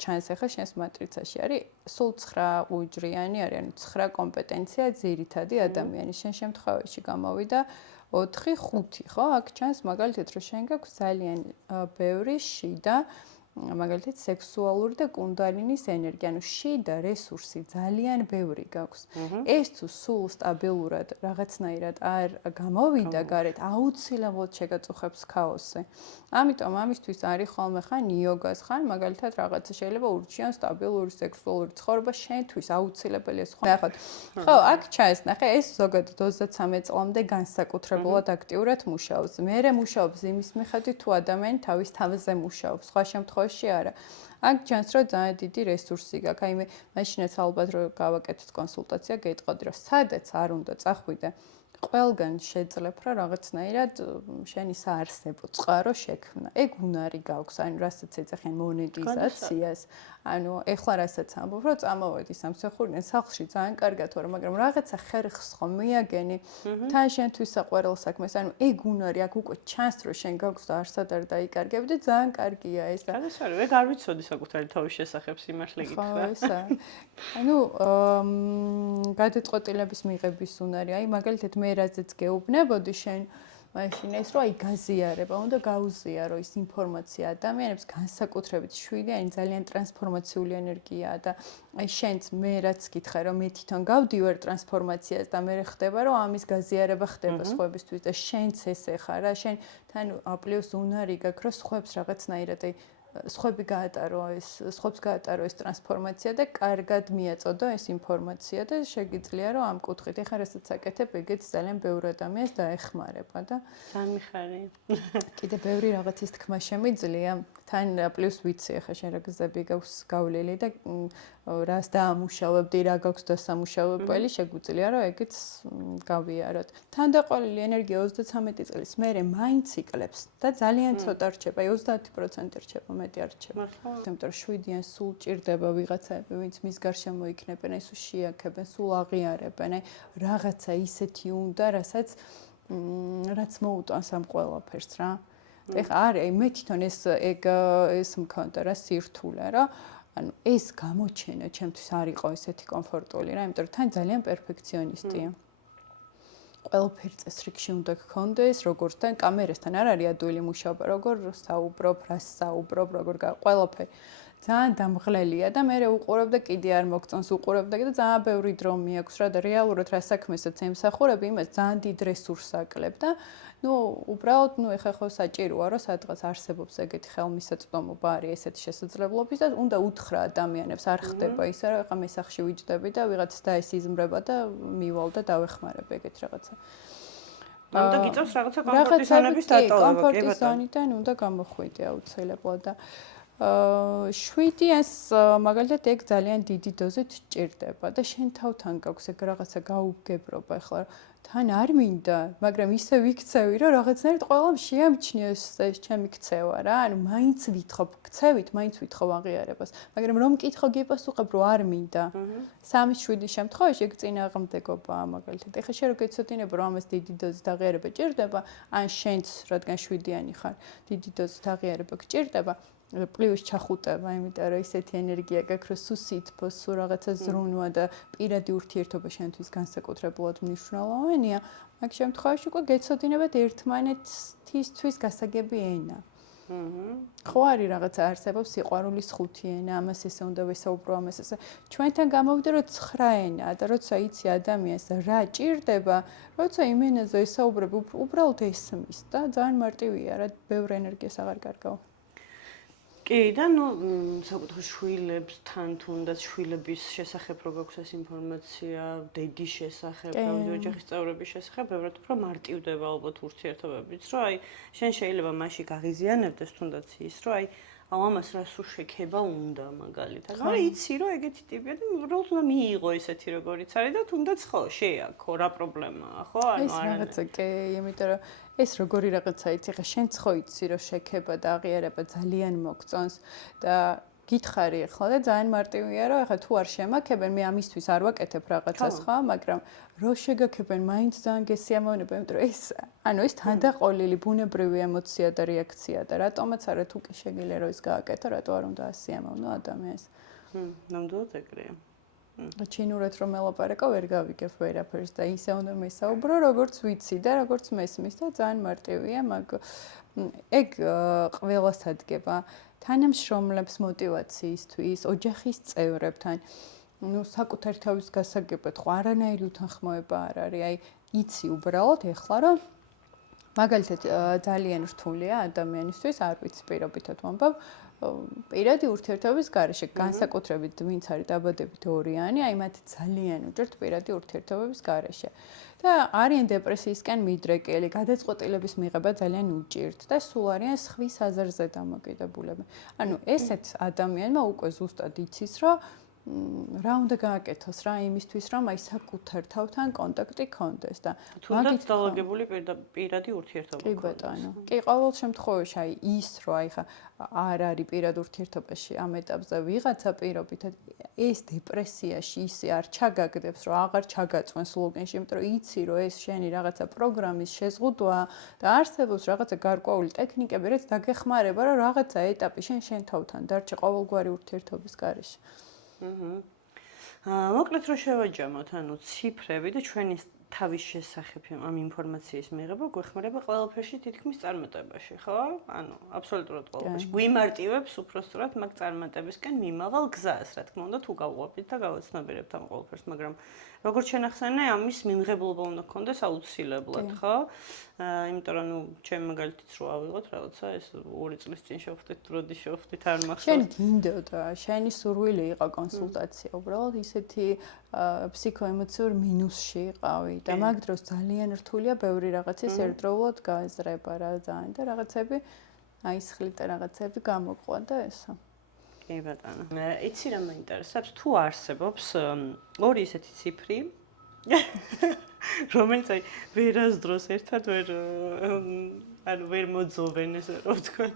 ჩანს ახლა შენს მატრიცაში არის სულ 9 უჯრიანი არის, ანუ 9 კომპეტენცია ძირითადი ადამიანის. შენ შემთხვევაში გამოვიდა 4-5, ხო? აქ ჩანს მაგალითად რომ შენ გაქვს ძალიან ბევრი შიდა მაგალითად სექსუალური და კუნდალინის ენერგია, ანუ შიდა რესურსი ძალიან ბევრი გაქვს. ეს თუ სულ სტაბილურად რაღაცნაირად არ გამოვიდა გარეთ, აუცილებლად შეგაწუხებს ქაოსზე. ამიტომ ამისთვის არის ხოლმე ხან იოგას, ხან მაგალითად რაღაცა შეიძლება ურჩიან სტაბილური სექსუალური ცხოვრება შენთვის აუცილებელია სხვა. ნახოთ. ხო, აქ ჩანს, ნახე, ეს ზოგადად 33 წლამდე განსაკუთრებულად აქტიურად მუშაობს. მერე მუშაობს იმის მიხედვით თუ ადამიანი თავის თავზე მუშაობს. სხვა შემთხვევაში არა. აქ ჩანს რომ ძალიან დიდი რესურსი გაქვს. აი მე მაშინაც ალბათ რომ გავაკეთოთ კონსულტაცია, გეტყოდი რომ სადაც არ უნდა წახვიდე, ყველგან შეძლებ რა რაღაცნაირად შენი საარსებო წყარო შექმნა. ეგ უნარი გაქვს, ანუ რასაც ეძახიან მონეტიზაციას. ანუ ეხლა რასაც ამბობ, რომ წამოვედი სამსახურიდან სახლში ძალიან კარგად ვარ, მაგრამ რაღაცა ხერხს ხომ მიაგენი, თან შენთვის საყვარელ საქმეს, ანუ ეგ უნარი აქ უკვე ჩანს, რომ შენ გაქვს და არსად არ დაიკარგები და ძალიან კარგია ეს. გადასვალი, ეგ არ ვიცოდი საკუთარი თავის შესახებ სიმართლე გითხრა. ხო, ესა. ანუ გადაწყვეტილების მიღების უნარი, აი მაგალითად მე რაზეც გეუბნებოდი შენ მაშინ ეს რომ აი გაზიარება, უნდა გაუზიარო ის ინფორმაცია ადამიანებს განსაკუთრებით შვიდიანი ძალიან ტრანსფორმაციული ენერგიაა და აი შენც მე რაც გითხარ რომ მე თვითონ გავდივარ ტრანსფორმაციას და მე ხდება რომ ამის გაზიარება ხდება სხვებისთვის და შენც ესე ხარ რა შენ თან პლუს უნარი გაქვს რომ სხვებს რაღაცნაირად აი სხვები გაატარო ეს ტრანსფორმაცია და კარგად მიაწოდო ეს ინფორმაცია და შეგიძლია რომ ამ კუთხით ეხლა რასაც აკეთებ ეგეც ძალიან ბევრ ადამიანს დაეხმარება და ძალიან მიხარია. კიდე ბევრი რაღაცის თქმა შემიძლია თან პლუს ვიცი ეხლა შენ რა გზები გაქვს გავლილი და რას დაამუშავებდი რა გაქვს დასამუშავებელი შეგვიძლია რომ ეგეც გავიაროთ. თანდაყოლილი ენერგია 33 წლის მერე მაინც იკლებს და ძალიან ცოტა რჩება, აი 30% რჩება. მეტი არ რჩება. იმიტომ რომ შვიდიან სულ ჭირდება ვიღაცები, ვინც მის გარშემო იქნებენ, ეს შეაქებენ, სულ აღიარებენ, აი რაღაცა ისეთი უნდა, რასაც რაც მოუტანს ამ ყველაფერს რა. ეხლა არის, აი მე თვითონ ეს მქონდა რა სირთულე რა. ანუ ეს გამოჩენა ჩემთვის არ იყო ესეთი კომფორტული რა, იმიტომ რომ თან ძალიან პერფექციონისტია. ყველაფერი წესრიგში უნდა გქონდეს, როგორც თან კამერასთან არ არის ადვილი მუშაობა, როგორ საუბრობ, რას საუბრობ, როგორ ყველაფერი. ძალიან დამღლელია და მე უყურებ და კიდე არ მოგწონს უყურებ და კიდე ძალიან ბევრი დრო მიაქვს რა და რეალურად რა საქმესაც ემსახურები, იმას ძალიან დიდ რესურსს აკლებ და ნუ უბრალოდ ნუ ეხა ხო საჭიროა რომ სადღაც არსებობს ეგეთი ხელმისაწვდომობა არის ესეთი შესაძლებლობის და უნდა უთხრა ადამიანებს არ ხდება ისე რომ ეხა მე სახში ვიჯდები და ვიღაც დაესიზმრება და მივალ და დავეხმარებ ეგეთ რაღაცა. ამიტომ გიწევს რაღაცა კომფორტის ზონების დატოვება, კი ბატონო. კომფორტის ზონიდან უნდა გამოხვიდე აუცილებლად და 7-ს მაგალითად ეგ ძალიან დიდი დოზით ჭირდება და შენ თავთან გაქვს ეგ რაღაცა გაუგებრობა ახლა თან არ მინდა, მაგრამ ისე ვიქცევი რომ რაღაცნაირად ყველამ შეამჩნიოს ეს ჩემი ქცევა რა, ანუ მაინც ვითხოვ ქცევით, მაინც ვითხოვ აღიარებას, მაგრამ რომ მკითხო გიპასუხებ რომ არ მინდა. 3-7 შემთხვევაში ეგ წინააღმდეგობაა მაგალითად. ეხლა შენ რო გეცოდინებ რომ ამას დიდი დოზით აღიარება ჭირდება, ან შენც რადგან 7-იანი ხარ, დიდი დოზით აღიარება გჭირდება. პლუს ჩახუტება, იმიტომ რომ ისეთი ენერგია გაქვს, რომ სულ სითბოს, სულ რაღაცა ზრუნვა და პირადი ურთიერთობა შენთვის განსაკუთრებულად მნიშვნელოვანია. მაგ შემთხვევაში უკვე გეცოდინებათ ერთმანეთისთვის გასაგები ენა. ხო არის რაღაცა არსებობს სიყვარულის 5 ენა, ამას ესე უნდა ვესაუბრო, ამას ესე. ჩვენთან გამოვიდა რომ 9 ენაა და როცა იცი ადამიანს რა ჭირდება, როცა იმ ენაზე ესაუბრებ, უბრალოდ ესმის და ძალიან მარტივია რა, ბევრ ენერგიას აღარ კარგავ. კი და საკუთარ შვილებთან თუნდაც შვილების შესახებ რო გაქვს ეს ინფორმაცია, დედის შესახებ, ოჯახის წევრების შესახებ, ბევრად უფრო მარტივდება ალბათ ურთიერთობებიც, რომ აი შენ შეიძლება მაშინ გაღიზიანებდეს თუნდაც ის, რომ აი ამას რა სულ შექება უნდა მაგალითად. მაგრამ იცი რომ ეგეთი ტიპია და უბრალოდ უნდა მიიღო ესეთი როგორიც არის და თუნდაც ხო შეაქო რა პრობლემაა, ხო? ეს რაღაცა კი, იმიტომ რომ ეს როგორი რაღაცა იცი, ხა შენც ხო იცი რომ შექება და აღიარება ძალიან მოგწონს და გითხარი ხო და ძალიან მარტივია რომ ხა თუ არ შემაქებენ მე ამისთვის არ ვაკეთებ რაღაცას ხო, მაგრამ რო შეგაქებენ მაინც ძალიან გესიამოვნება, იმიტომ რომ ეს თანდაყოლილი ბუნებრივი ემოცია და რეაქცია და რატომაც არა თუ კი შეგიძლია რომ ის გააკეთო, რატო არ უნდა ასიამოვნო ადამიანს. ნამდვილად ეგრეა. ჩინურად რომ ელაპარაკო ვერ გავიგებ ვერაფერს და ისე უნდა მესაუბრო როგორც ვიცი და როგორც მესმის და ძალიან მარტივია ეგ ყველას ადგება თანამშრომლებს მოტივაციისთვის ოჯახის წევრებთან საკუთარი თავის გასაგებად ხო არანაირი უთანხმოება არ არის აი იცი უბრალოდ ეხლა რომ მაგალითად ძალიან რთულია ადამიანისთვის არ ვიცი პირობითად ვამბობ პირადი ურთიერთობის გარეშე განსაკუთრებით ვინც არის დაბადებით ორიანი, აი მათ ძალიან უჭერთ პირადი ურთიერთობების გარეშე. და არიან დეპრესიისკენ მიდრეკილი, გადაწყვეტილების მიღება ძალიან უჭირთ და სულ არიან სხვის აზრზე დამოკიდებულები. ანუ ესეც ადამიანმა უკვე ზუსტად იცის, რომ რა უნდა გააკეთოს რა იმისთვის რომ აი საკუთარ თავთან კონტაქტი ქონდეს და თუნდაც დაალაგებული პირადი ურთიერთობა კი ბატონო. კი ყოველ შემთხვევაში აი ის რომ აი ხა არ არის პირად ურთიერთობაში ამ ეტაპზე ვიღაცა პირობითად ეს დეპრესიაში ისე არ ჩაგაგდებს რომ აღარ ჩაგაწვენს ლოგინში, იმიტომ რომ იცი რომ ეს შენი რაღაცა პროგრამის შეზღუდვაა და არსებობს რაღაცა გარკვეული ტექნიკები, რაც დაგეხმარება რომ რაღაცა ეტაპი შენ თავთან დარჩე ყოველგვარი ურთიერთობის გარეშე. მოკლედ რომ შევაჯამოთ, ანუ ციფრები და ჩვენი თავის შესახებ ამ ინფორმაციის მიღება გვეხმარება ყველაფერში თითქმის წარმატებაში, ხო? ანუ აბსოლუტურად ყველაფერში. გვიმარტივებს უпростоრად მაგ წარმატებისკენ მიმავალ გზას, რა თქმა უნდა, თუ გავუყვებით და გავაცნობიერებთ ამ ყველაფერს, მაგრამ როგორც შენახსენე, ამის მიმღებლობა უნდა გქონდეს აუცილებლად, ხო? იმიტომ რომ ჩემ მაგალითიც რო ავიღოთ რაღაცა ეს 2 წლის წინ შევხვდით, როდის შევხვდით არ მახსოვს. შენ გინდოდა, შენი სურვილი იყო კონსულტაცია, უბრალოდ ისეთი ფსიქოემოციურ მინუსში იყავი და მაგ დროს ძალიან რთულია ბევრი რაღაცის ერთდროულად გააზრება რა ძალიან და რაღაცები აისხლით და რაღაცები გამოყვა და ესა. კი ბატონო. იცი რა მაინტერესებს, თუ არსებობს ორი ისეთი ციფრი, რომელიც აი ვერასდროს ერთად ვერ მოძოვენ ესე რომ ვთქვა.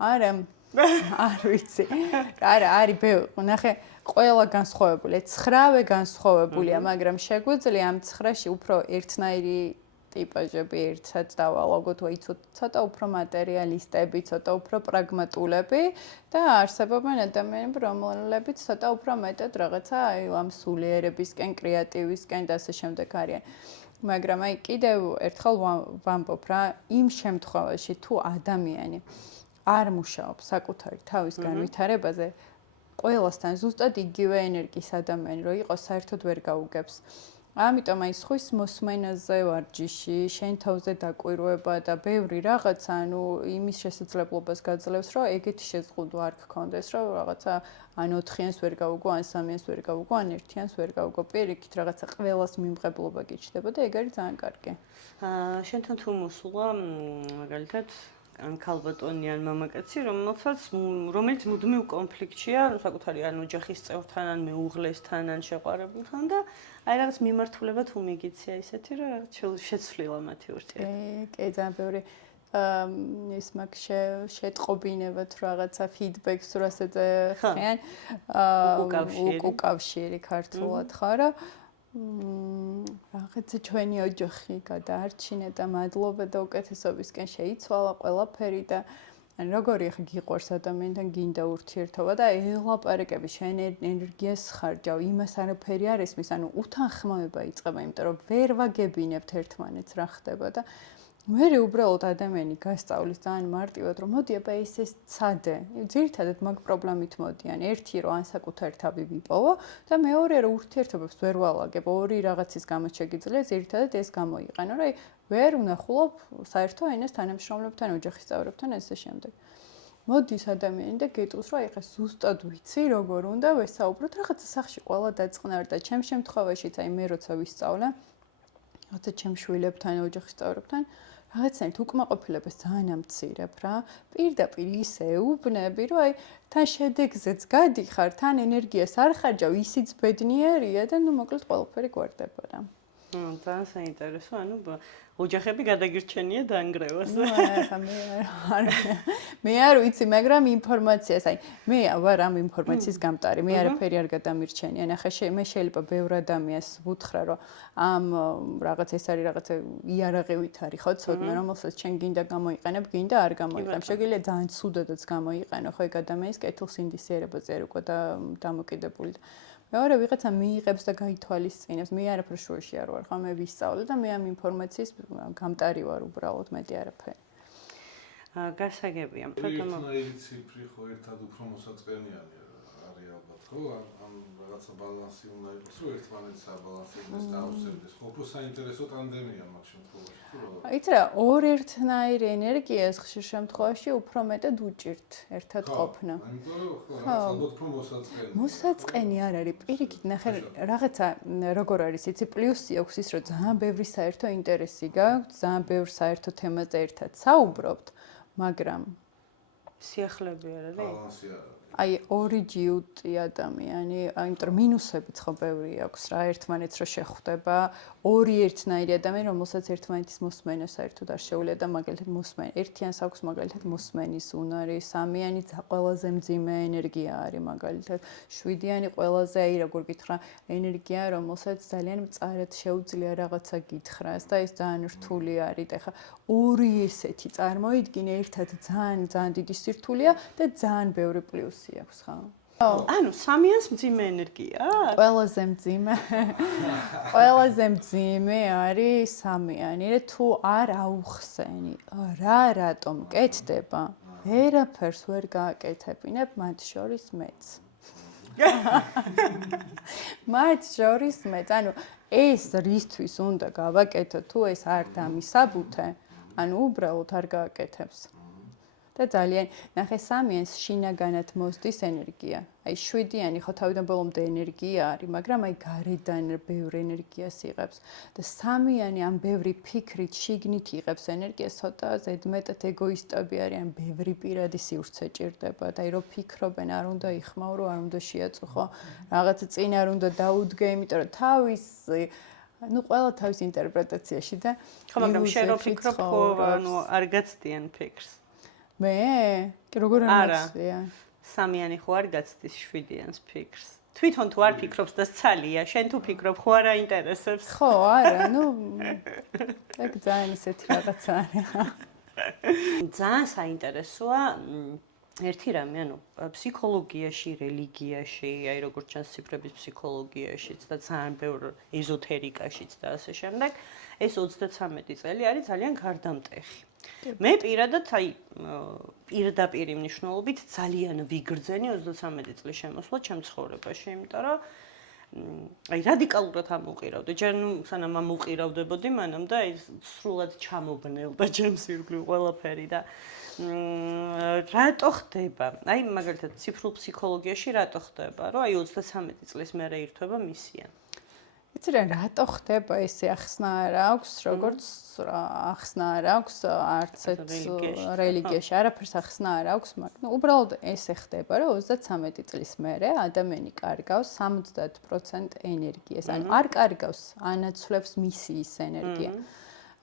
არა არ ვიცი. არა, არის ნახე, ყველა განსხვავებული, 9-ვე განსხვავებულია, მაგრამ შეგვიძლია ამ 9-ში უფრო ერთნაირი ტიპაჟები ერთად დავალაგოთ, აი ცოტა უფრო მატერიალისტები, ცოტა უფრო პრაგმატულები და არსებობენ ადამიანები, რომლებიც ცოტა უფრო მეტად რაღაცა აი ამ სულიერებისკენ, კრეატივისკენ და ასე შემდეგ არიან. მაგრამ აი კიდევ ერთხელ ვამბობ რა, იმ შემთხვევაში თუ ადამიანი არ მუშაობს საკუთარი თავის განვითარებაზე, ყველასთან ზუსტად იგივე ენერგიის ადამიანი რო იყოს, საერთოდ ვერ გაუგებს. ამიტომ აი სხვის მოსმენაზე ვარჯიში, შენ თავზე დაკვირვება და ბევრი რაღაცა, ანუ იმის შესაძლებლობას გაძლევს, რომ ეგეთი შეზღუდვა არ გქონდეს, რომ რაღაცა ან 4-იანს ვერ გავუგო, ან 3-იანს ვერ გავუგო, ან 1-იანს ვერ გავუგო. პირიქით რაღაცა ყველას მიმღებლობა გიჩნდება და ეგ არის ძალიან კარგი. შენთან თუ მოსულა მაგალითად ან ქალბატონი ან მამაკაცი, რომელიც მუდმივ კონფლიქტშია, საკუთარი ან ოჯახის წევრთან, ან მეუღლესთან, ან შეყვარებულთან და აი რაღაც მიმართულება თუ მიგიცია ისეთი, რომ შეცვლილა მათი ურთიერთობა. კი, ძალიან ბევრი ის მაგ შეტყობინება თუ რაღაცა ფიდბექს თუ ასეზე ხიან. უკავშირი ქართულად ხო რა. რაღაცა ჩვენი ოჯახი გადაარჩინა და მადლობა და უკეთესობისკენ შეიცვალა ყველაფერი და ან როგორი ხა გიყვარს ადამიანთან გინდა ურთიერთობა და ელაპარაკები შენ ენერგიას ხარჯავ იმას არაფერი არ ესმის ანუ უთანხმოება იწყება იმიტომ რომ ვერ ვაგებინებთ ერთმანეთს რა ხდება და მე უბრალოდ ადამიანი გასწავლის ძალიან მარტივად რომ მოდი აბა ეს ცადე ძირითადად მაგ პრობლემით მოდიან ერთი რომ ან საკუთარი თავი ვიპოვო და მეორე რომ ურთიერთობებს ვერ ვალაგებ ორი რაღაცის გამო შეგიძლია ძირითადად ეს გამოიყენო რომ ვერ უნახულობ საერთო ენას თანამშრომლებთან, ოჯახის წევრებთან ესე შემდეგ. მოდის ადამიანი და გეტყვის, რომ აი ხა ზუსტად ვიცი, როგორ უნდა ვესაუბროთ, რაღაცა სახში ყველა დაწყნარდა. ჩემ შემთხვევაშიც აი მე როცა ვისწავლე, რაღაცა ჩემ შვილებთან, ოჯახის წევრებთან, რაღაცნაირად უკმაყოფილებას ძალიან ამცირებ რა. პირდაპირ ისე უბნები, რომ აი თან შედეგზეც გადიხარ, თან ენერგიას არ ხარჯავ, ისიც ბედნიერია და ნუ მოკლედ ყველაფერი გვარდება რა. ძალიან საინტერესო, ანუ ოჯახები გადაგირჩენია დაანგრევას. ახლა მე არ ვიცი, მაგრამ ინფორმაციას, აი მე ვარ ამ ინფორმაციის გამტარი, მე არაფერი არ გადამირჩენია. ნახე, მე შეიძლება ბევრ ადამიანს ვუთხრა, რომ ამ რაღაც ეს არის რაღაცა იარაღივით არის, ხო, ცოდნა, რომელსაც ჩვენ გინდა გამოიყენებ, გინდა არ გამოიყენებ. შეგიძლია ძალიან ცუდადაც გამოიყენო, ხო, ეგ ადამიანის კეთილს ინდისიერებაზე არ უკვე დამოკიდებული. მეორე ვიღაცა მიიღებს და გაითვალისწინებს. მე არაფერ შუაში არ ვარ, ხო, მე ვისწავლე და მე ამ ინფორმაციის გამტარი ვარ უბრალოდ, მეტი არაფერი. გასაგებია. ერთნაირი ციფრი ხო ერთად უფრო მოსაწყენიანი არის ალბათ, ხო? ამ რაღაცა ბალანსი უნდა იყოს, რომ ერთმანეთს აბალანსებდეს და აუსებდეს. ხო, უფრო საინტერესო ტანდემია მაგ შემთხვევაში, თუ რა. იცი რა, ორ ერთნაირი ენერგიას ხშირ შემთხვევაში უფრო მეტად უჭირთ ერთად ყოფნა. იმიტომ რომ ხო, ალბათ უფრო მოსაწყენია. მოსაწყენი არ არის, პირიქით, ნახე, რაღაცა როგორ არის, იცი, პლუსი აქვს ის, რომ ძალიან ბევრი საერთო ინტერესი გაქვს, ძალიან ბევრ საერთო თემაზე ერთად საუბრობთ, მაგრამ სიახლები არ არის? ბალანსი არ არის. აი ორიჯიუტი ადამიანი, იმიტომ რომ მინუსებიც ხო ბევრი აქვს რა, ერთმანეთს რო შეხვდება, ორი ერთნაირი ადამიანი, რომელსაც ერთმანეთის მოსმენა საერთოდ არ შეუძლია და მაგალითად მოსმენა. ერთიანს აქვს მაგალითად მოსმენის უნარი, სამიანი ყველაზე მძიმე ენერგია არის მაგალითად, შვიდიანი ყველაზე, აი როგორ გითხრა, ენერგია, რომელსაც ძალიან მწარად შეუძლია რაღაცა გითხრას და ეს ძალიან რთული არის. და ხა ორი ესეთი წარმოიდგინე, ერთად ძალიან დიდი სირთულეა და ძალიან ბევრი პლუსი აქვს, ხო? ანუ სამიანს მძიმე ენერგია აქვს? ყველაზე მძიმე არის სამიანი, თუ არ აუხსენი, რატომ კეთდება? ვერაფერს ვერ გააკეთებინებ, მათ შორის მეც. მათ შორის მეც, ანუ ეს რისთვის უნდა გავაკეთო, თუ ეს არ დამისაბუთე, ანუ უბრალოდ არ გააკეთებს. და ძალიან, ნახე, სამიანს შინაგანად მოსდის ენერგია. აი, შვიდიანი ხო თავიდან ბოლომდე ენერგია არის, მაგრამ აი გარედან ბევრ ენერგიას იღებს. და სამიანი ამ ბევრი ფიქრით, შიგნით იღებს ენერგიას, ცოტა ზედმეტად ეგოისტები არიან, ბევრი პირადი სივრცე ჭირდება და აი რო ფიქრობენ, არ უნდა იხმაურო, არ უნდა შეაწუხო, რაღაც წინ არ უნდა დაუდგე, იმიტომ რომ ყველა თავის ინტერპრეტაციაში და ხო, მაგრამ შენ რო ფიქრობ, ხო, ანუ არ გაცდიან ფიქრს. მე? კი როგორ ამაცია? სამიანი ხო არ გაცდის შვიდიანს ფიქრს. თვითონ თუ არ ფიქრობს და სცალია, შენ თუ ფიქრობ, ხო არ აინტერესებს? ხო, არა, ნუ ეგ ძალიან ისეთი რაღაცა არის. ძალიან საინტერესოა ერთი რამე, ანუ ფსიქოლოგიაში, რელიგიაში, აი როგორც ჩანს ციფრების ფსიქოლოგიაშიც და ძალიან ბევრ ეზოთერიკაშიც და ასე შემდეგ, ეს 33 წელი არის ძალიან გარდამტეხი. მე პირადად აი პირდაპირ მნიშვნელობით ძალიან ვიგრძენი 33 წლის შემოსვლა ჩემ ცხოვრებაში, იმიტომ რომ აი რადიკალურად ამოყირავდი. ჯერ ნუ სანამ ამოყირავდებოდი, მანამ და აი სრულად ჩამობნელდა ჩემს ირგვლივ ყველაფერი და რატო ხდება? აი მაგალითად ციფრულ ფსიქოლოგიაში რატო ხდება, რომ აი 33 წლის მერე ირთვება მისია? იცი რა, რატო ხდება ესე ახსნა არ აქვს, როგორც ახსნა არ აქვს არც ერთ რელიგიაში, არაფერს ახსნა არ აქვს, მაგრამ უბრალოდ ესე ხდება, რომ 33 წლის მერე ადამიანი კარგავს 70% ენერგიას, ანუ არ კარგავს, ანაცვლებს მისიის ენერგია.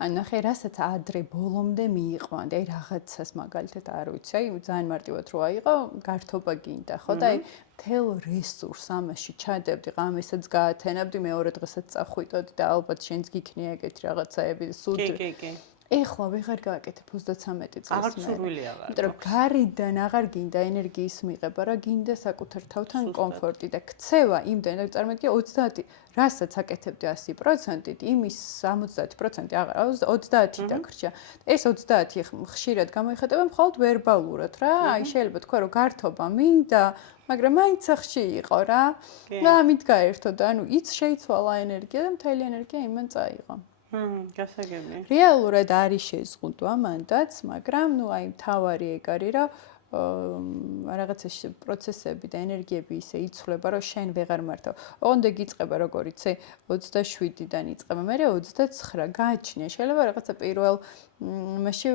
ანუ ნახე, რასაც ადრე ბოლომდე მიიყვანდი, აი რაღაცას მაგალითად არ ვიცი, აი ძალიან მარტივად რო აიღო, გართობა გინდა, ხო და აი მთელ რესურს ამაში ჩადებდი, ღამესაც გაათენებდი, მეორე დღესაც წახვიდოდი და ალბათ შენც გიქნია ეგეთი რაღაცაები, სულ კი. ეხლა ვეღარ გააკეთებ 33 წელს. აღარ სურვილი აღარ. იმიტომ რომ გარედან აღარ გინდა ენერგიის მიღება, რა გინდა საკუთარ თავთან კომფორტი და ქცევა იმდენ, და წარმოგიდგენთ 30, რასაც აკეთებდი 100%-ით, იმის 70% აღარ, 30 დაგრჩა. ეს 30 ხშირად გამოიხატება მხოლოდ ვერბალურად რა, აი შეიძლება თქვა რომ გართობა მინდა, მაგრამ მაინც სახში იყო რა. და ამით გაერთო და ანუ იც შეიცვალა ენერგია და მთელი ენერგია იმან წაიღო. გასაგებია. რეალურად არის შეზღუდვა მანდაც, მაგრამ მთავარი ეგ არის, რომ რაღაცა პროცესები და ენერგიები ისე იცვლება, რომ შენ ვეღარ მართავ. ოღონდ გიწყება როგორ იცი, 27-დან იწყება, მე 29 გააჩნია. შეიძლება რაღაცა პირველ მასში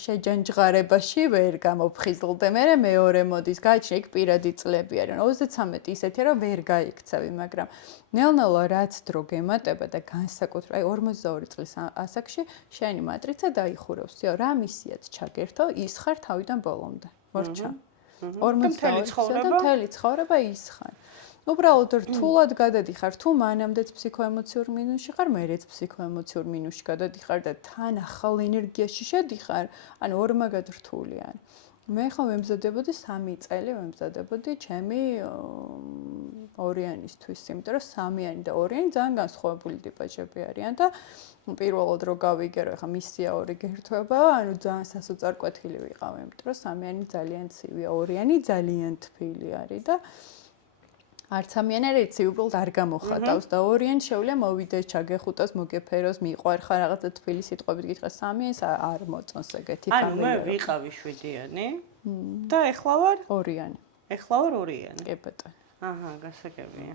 შეჯანჯღარებაში ვერ გამოფხიზლდე, მე მეორე მოდის, გააჩნია, იქ პირადი წლები არის. 33 ისეთია, რომ ვერ გაიქცევი, მაგრამ ნელ-ნელა რაც დრო გემატება და განსაკუთრებით, 42 წლის ასაკში შენი მატრიცა დაიხურავს. რა მისიათ ჩაგერთო, ის ხარ თავიდან ბოლომდე. მორჩა. 42 და მთელი ცხოვრება ის ხარ. უბრალოდ რთულად გადადიხარ, თუ მანამდეც ფსიქოემოციურ მინუსში ხარ, მერეც ფსიქოემოციურ მინუსში გადადიხარ და თან ახალ ენერგიაში შედიხარ, ანუ ორმაგად რთული არის. მე ხო ვემზადებოდი 3 წელი ვემზადებოდი ჩემი ორიანისთვის, იმიტომ რომ სამიანი და ორიანი ძალიან განსხვავებული ტიპაჟები არიან და პირველად რო გავიგერო, ხა მისია ორი გერთვება, ანუ ძალიან სასოწარკვეთილი ვიყავ, იმიტომ რომ სამიანი ძალიან ცივია, ორიანი ძალიან თბილი არის და არც სამიანი არ იცი, უბრალოდ არ გამოხატავს და ორიანი შეუძლია მოვიდეს, ჩაგეხუტოს, მოგეფეროს, მიყვარხარ რაღაცა თბილი სიტყვებით გითხრა, სამიანს არ მოწონს ეგეთი ანუ მე ვიყავი 7-იანი და ეხლა ვარ ორიანი. ეხლა ვარ ორიანი. კი ბატონო. აჰა, გასაგებია.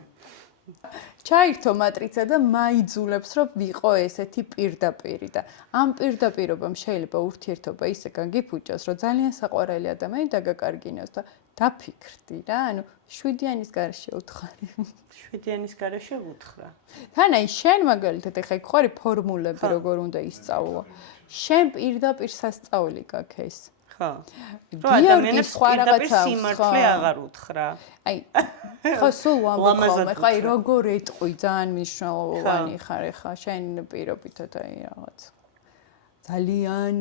ჩაირთო მატრიცა და მაიძულებს, რომ ვიყო ესეთი პირდაპირი და ამ პირდაპირობამ შეიძლება ურთიერთობა ისე გაგიფუჭოს, რომ ძალიან საყვარელი ადამიანი დაგაკარგინოს და დაფიქრდი რა, ანუ 7-იანის გარეშე უთხარი. 7-იანის გარეშე უთხრა. თან აი შენ მაგალითად ეხა იქ ხარ ფორმულები როგორ უნდა ისწავლო. შენ პირდაპირ სასწაული გაქვს ეს. ხო. რო ადამიანებს პირდაპირ სიმართლე აღარ უთხრა. აი ხო სულ ვამბობ, ხა აი როგორ ეტყვი ძალიან მნიშვნელოვანი ხარ ეხა შენ პირობითად აი რაღაც. ძალიან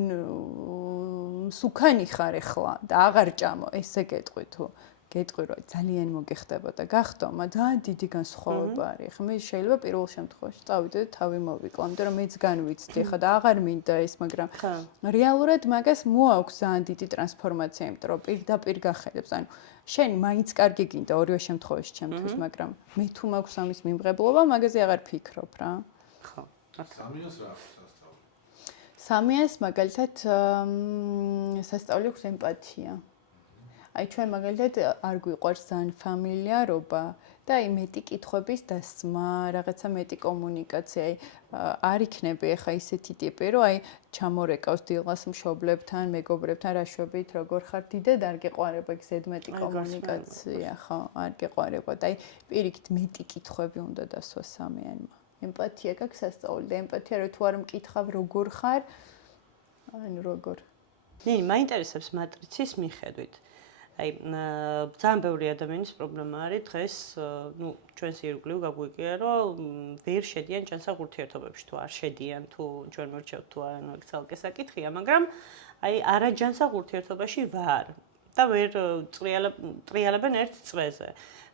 სუქანი ხარ ეხლა და აღარ ჭამო, ესე გეტყვი თუ გეტყვი რომ ძალიან მოგეხდება და გახტომა, ძალიან დიდი განსხვავება არის. ხა მე შეიძლება პირველ შემთხვევაში წავიდე და თავი მოვიკლო, იმიტომ რომ მეც განვიცდი ხა და აღარ მინდა ეს, მაგრამ რეალურად მაგას მოაქვს ძალიან დიდი ტრანსფორმაცია, იმიტომ რომ პირდაპირ გახედებს, ანუ შენ მაინც კარგი გინდა ორივე შემთხვევაში ჩემთვის, მაგრამ მე თუ მაქვს ამის მიმღებლობა, მაგაზე აღარ ფიქრობ რა. ხო. სამიანს რა აქვს სასწავლი? სამიანს მაგალითად სასწავლი აქვს ემპათია. აი ჩვენ მაგალითად არ გვიყვარს ძალიან ფამილიარობა და აი მეტი კითხვების დასმა, რაღაცა მეტი კომუნიკაცია, აი არ იქნები ახლა ისეთი ტიპი, რომ აი ჩამორეკავს დილას მშობლებთან, მეგობრებთან, რა შვებით, როგორ ხარ, დიდად არ გეყვარება ეგ ზედმეტი კომუნიკაცია, ხო, არ გეყვარება და აი პირიქით მეტი კითხვები უნდა დასვა სამიანმა. ემპათია გაქვს სასწაული და ემპათია რო თუ არ მკითხავ როგორ ხარ, ანუ როგორ. ნინი, მაინტერესებს მატრიცის მიხედვით. აი ძალიან ბევრი ადამიანის პრობლემა არის დღეს, ნუ ჩვენს ირგვლივ გაგვიგია, რომ ვერ შედიან ჯანსაღ ურთიერთობებში, თუ არ შედიან, თუ ჩვენ მორჩევთ, თუ არა, ნუ ეგ ცალკე საკითხია, მაგრამ აი არაჯანსაღ ურთიერთობაში ვარ და ვერ ტრიალებენ ერთ წრეზე.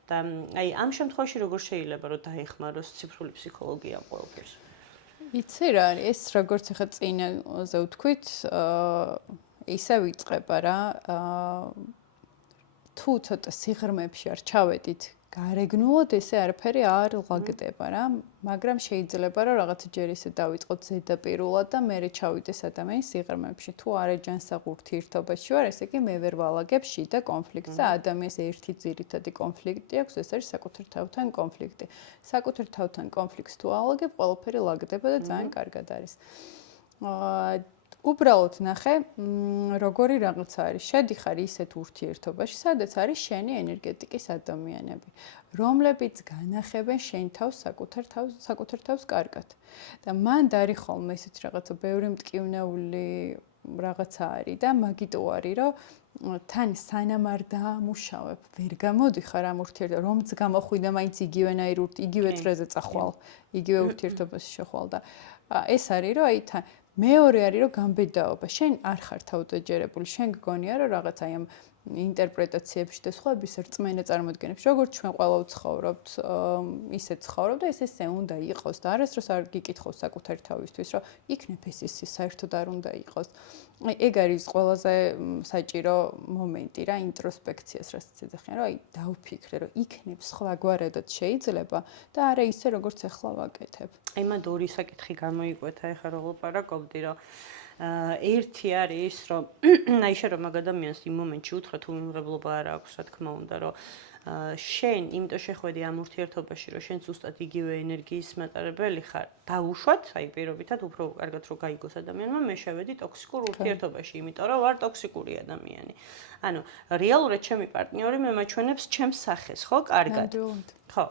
და აი ამ შემთხვევაში როგორ შეიძლება რომ დაეხმაროს ციფრული ფსიქოლოგია ყველაფერს? იცი რა არის, ეს როგორც ახლა წინაზე ვთქვით, ისე ვიწყება რა, თუ ცოტა სიღრმეებში არ ჩავედით გარეგნულად, ესე არაფერი არ ლაგდება რა, მაგრამ შეიძლება რომ რაღაც ჯერ ისე დავიწყოთ ზედაპირულად და მერე ჩავიდეს ადამიანის სიღრმეებში. თუ არაჯანსაღ ურთიერთობაში ვარ, ესე იგი მე ვერ ვალაგებ შიდა კონფლიქტს და ადამიანის ერთი ძირითადი კონფლიქტი აქვს, ეს არის საკუთარ თავთან კონფლიქტი. საკუთარ თავთან კონფლიქტს თუ ალაგებ, ყველაფერი ლაგდება და ძალიან კარგად არის. უბრალოდ ნახე, როგორი რაღაცა არის. შედიხარ ისეთ ურთიერთობაში, სადაც არის შენი ენერგეტიკის ადამიანები, რომლებიც განახებენ შენ თავს საკუთარ თავს კარგად. და მან დარი ხოლმე ესეთ რაღაცა ბევრი მტკივნეული რაღაცა არის და მაგიტო არის, რომ თან სანამ არ დაამუშავებ, ვერ გამოდიხარ ამ ურთიერთობაზე, რომც გამოხვიდა მაინც იგივე წრეზე წახვალ, იგივე ურთიერთობაში შეხვალ და ეს არის, რომ აი მეორე არის, რომ გამბედაობა. შენ არ ხარ თავდაჯერებული, შენ გგონია, რომ რაღაც აი ამ ინტერპრეტაციებში და სხვების რწმენა წარმოდგენებში, როგორც ჩვენ ყველა ვცხოვრობთ, ისე ცხოვრობ და ესე უნდა იყოს და არასდროს არ გიკითხავს საკუთარი თავისთვის, რომ იქნებ ეს საერთოდ არ უნდა იყოს. ეგ არის ყველაზე საჭირო მომენტი რა, ინტროსპექციას რასაც ეძახიან, რომ დავფიქრე, რომ იქნებ სხვაგვარადაც შეიძლება და არა ისე როგორც ახლა ვაკეთებ. აი მანდ ორი საკითხი გამოიკვეთა ახლა რო ვლაპარაკობდი, რომ ერთი არის, რომ აი შენ რომ მაგ ადამიანს იმ მომენტში უთხრა თუ მიმღებლობა არ აქვს, რა თქმა უნდა, რომ შენ იმიტომ შეხვედი ამ ურთიერთობაში, რომ შენ ზუსტად იგივე ენერგიის მატარებელი ხარ, დაუშვათ, აი პირობითად უფრო კარგად რო გაიგოს ადამიანმა, მე შევედი ტოქსიკურ ურთიერთობაში, იმიტომ რომ ვარ ტოქსიკური ადამიანი. ანუ რეალურად ჩემი პარტნიორი მე მაჩვენებს ჩემს სახეს, ხო, კარგად. ხო.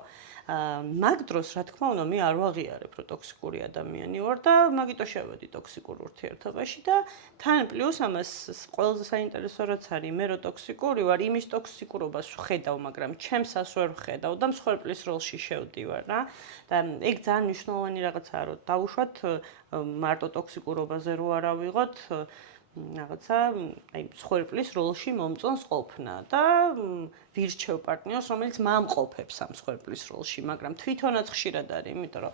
მაგ დროს, რა თქმა უნდა, მე არ ვაღიარებ, რომ ტოქსიკური ადამიანი ვარ და მაგიტო შევედი ტოქსიკურ ურთიერთობაში და თან პლუს ამას ყველაზე საინტერესო რაც არის, მე რო ტოქსიკური ვარ, იმის ტოქსიკურობას ვხედავ, მაგრამ ჩემსას ვერ ვხედავ და მსხვერპლის როლში შევდივარ რა. და ეგ ძალიან მნიშვნელოვანი რაღაცაა, რომ დაუშვათ მარტო ტოქსიკურობაზე რო არ ავიღოთ რაღაცა, აი, მსხვერპლის როლში მომწონს ყოფნა და ვირჩევ პარტნიორს, რომელიც მამყოფებს ამ მსხვერპლის როლში, მაგრამ თვითონაც ხშირად არის, იმიტომ რომ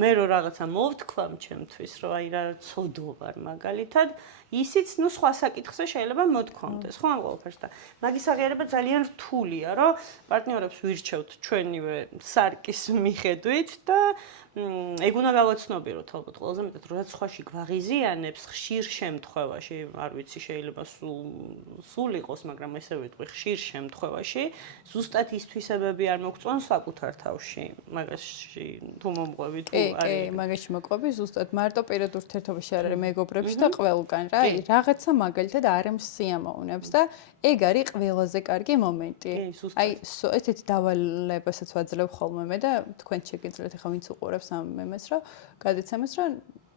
მე რო რაღაცა მოვთქვამ ჩემთვის, რომ აი რა ცოდო ვარ მაგალითად, ისიც ნუ სხვა საკითხზე შეიძლება მოთქვამდეს, ხო ამ ყველაფერს და მაგის აღიარება ძალიან რთულია, რომ პარტნიორებს ვირჩევთ ჩვენივე სარკის მიხედვით და ეგ უნდა გავაცნობიეროთ ალბათ ყველაზე მეტად, როდესაც სხვაში გვაღიზიანებს ხშირ შემთხვევაში, არ ვიცი, შეიძლება სულ იყოს, მაგრამ ესე ვიტყვი, ხშირ შემთხვევაში ზუსტად ის თვისებები არ მოგწონს საკუთარ თავში. მაგაში თუ მომყვები თუ კი, მაგაში მოყვები, ზუსტად მარტო პირად ურთიერთობაში არ არის მეგობრებში და ყველგან რა, რაღაცა მაგალითად არ ემსიამოვნებს და ეგ არის ყველაზე კარგი მომენტი. აი, ესეთი დავალებასაც ვაძლევ ხოლმე მე და თქვენ შეგიძლიათ ახლა ვინც უყურებს ამ მემეს, რომ გადაცემას, რომ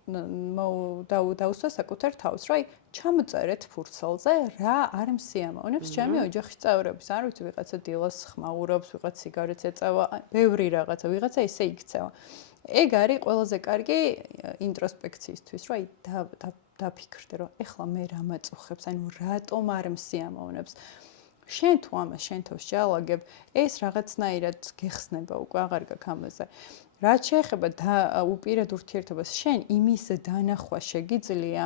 დაუსვა საკუთარ თავს, რომ აი ჩამოწერეთ ფურცელზე რა არ მსიამოვნებს ჩემი ოჯახის წევრებს, არ ვიცი, ვიღაცა დილას ხმაურობს, ვიღაცა სიგარეტს ეწევა, ბევრი რაღაცა, ვიღაცა ესე იქცევა. ეგ არის ყველაზე კარგი ინტროსპექციისთვის, რომ აი დაფიქრდე, რომ ეხლა მე რა მაწუხებს, ანუ რატომ არ მსიამოვნებს. შენ თუ ამას შენ თავს შეალაგებ, ეს რაღაცნაირად გეხსნება უკვე აღარ გაქვს ამაზე. რაც შეეხება უპირად ურთიერთობას, შენ იმის დანახვა შეგიძლია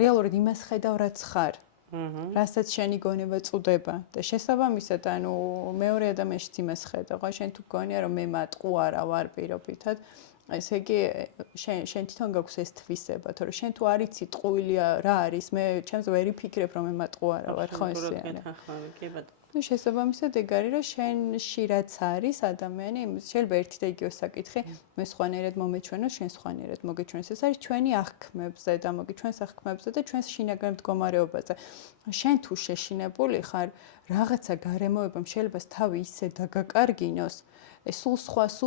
რეალურად იმას ხედავ, რაც ხარ. რასაც შენი გონება წუდება და შესაბამისად, ანუ მეორე ადამიანშიც იმას ხედავ, ხო, შენ თუ გონია, რომ მე მატყუ არა ვარ პირობითად, ესე იგი შენ თვითონ გაქვს ეს თვისება, თორე შენ თუ არ იცი ტყუილია რა არის, მე ჩემს ვერ ვიფიქრებ, რომ მე მატყუ არა ვარ, ხო ესე არის. ну შესაბამისად ეგ არის რომ შენში რაც არის ადამიანი შეიძლება ერთი და იგივე საკითხი მე სხვანაირად მომეჩვენოს შენ სხვანაირად მოგეჩვენოს ეს არის ჩვენი აღქმებზე და მოგეჩვენოს აღქმებზე და ჩვენს შინაგან მდგომარეობაზე შენ თუ შეშინებული ხარ რაღაცა გარემოებამ შეიძლება თავი ისე დაგაკარგინოს ეს სულ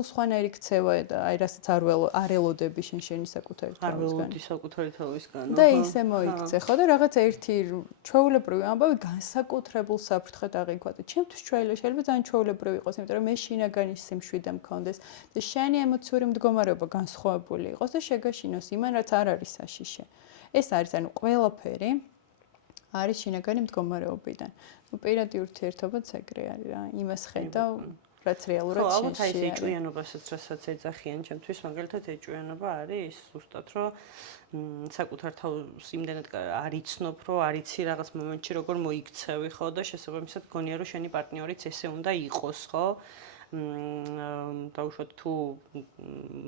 სხვანაირი ქცევა და აი რასაც არ ელოდები შენი საკუთარი თავისგან. არ ველოდი საკუთარი თავისგან. და ისე მოიქცე ხო და რაღაც ერთი ჩვეულებრივი ამბავი განსაკუთრებულ საფრთხედ აღიქვა და ჩემთვის შეიძლება ძალიან ჩვეულებრივი იყოს, იმიტომ რომ მე შინაგანი სიმშვიდე მქონდეს და შენი ემოციური მდგომარეობა განსხვავებული იყოს და შეგაშინოს იმან რაც არ არის საშიშე. ეს არის ანუ ყველაფერი არის შინაგანი მდგომარეობიდან. ну პირადი ურთიერთობაც ეგრე არის რა. იმას ხედავ რაც რეალურად შენში არის. ხო, ალბათ აი ეჭვიანობასაც რასაც ეძახიან ჩემთვის, მაგალითად ეჭვიანობა არის ზუსტად რომ საკუთარ თავს იმდენად არ იცნობ, რომ არ იცი რაღაც მომენტში როგორ მოიქცევი, ხო და შესაბამისად გონია რომ შენი პარტნიორიც ესე უნდა იყოს, ხო? დაუშვათ თუ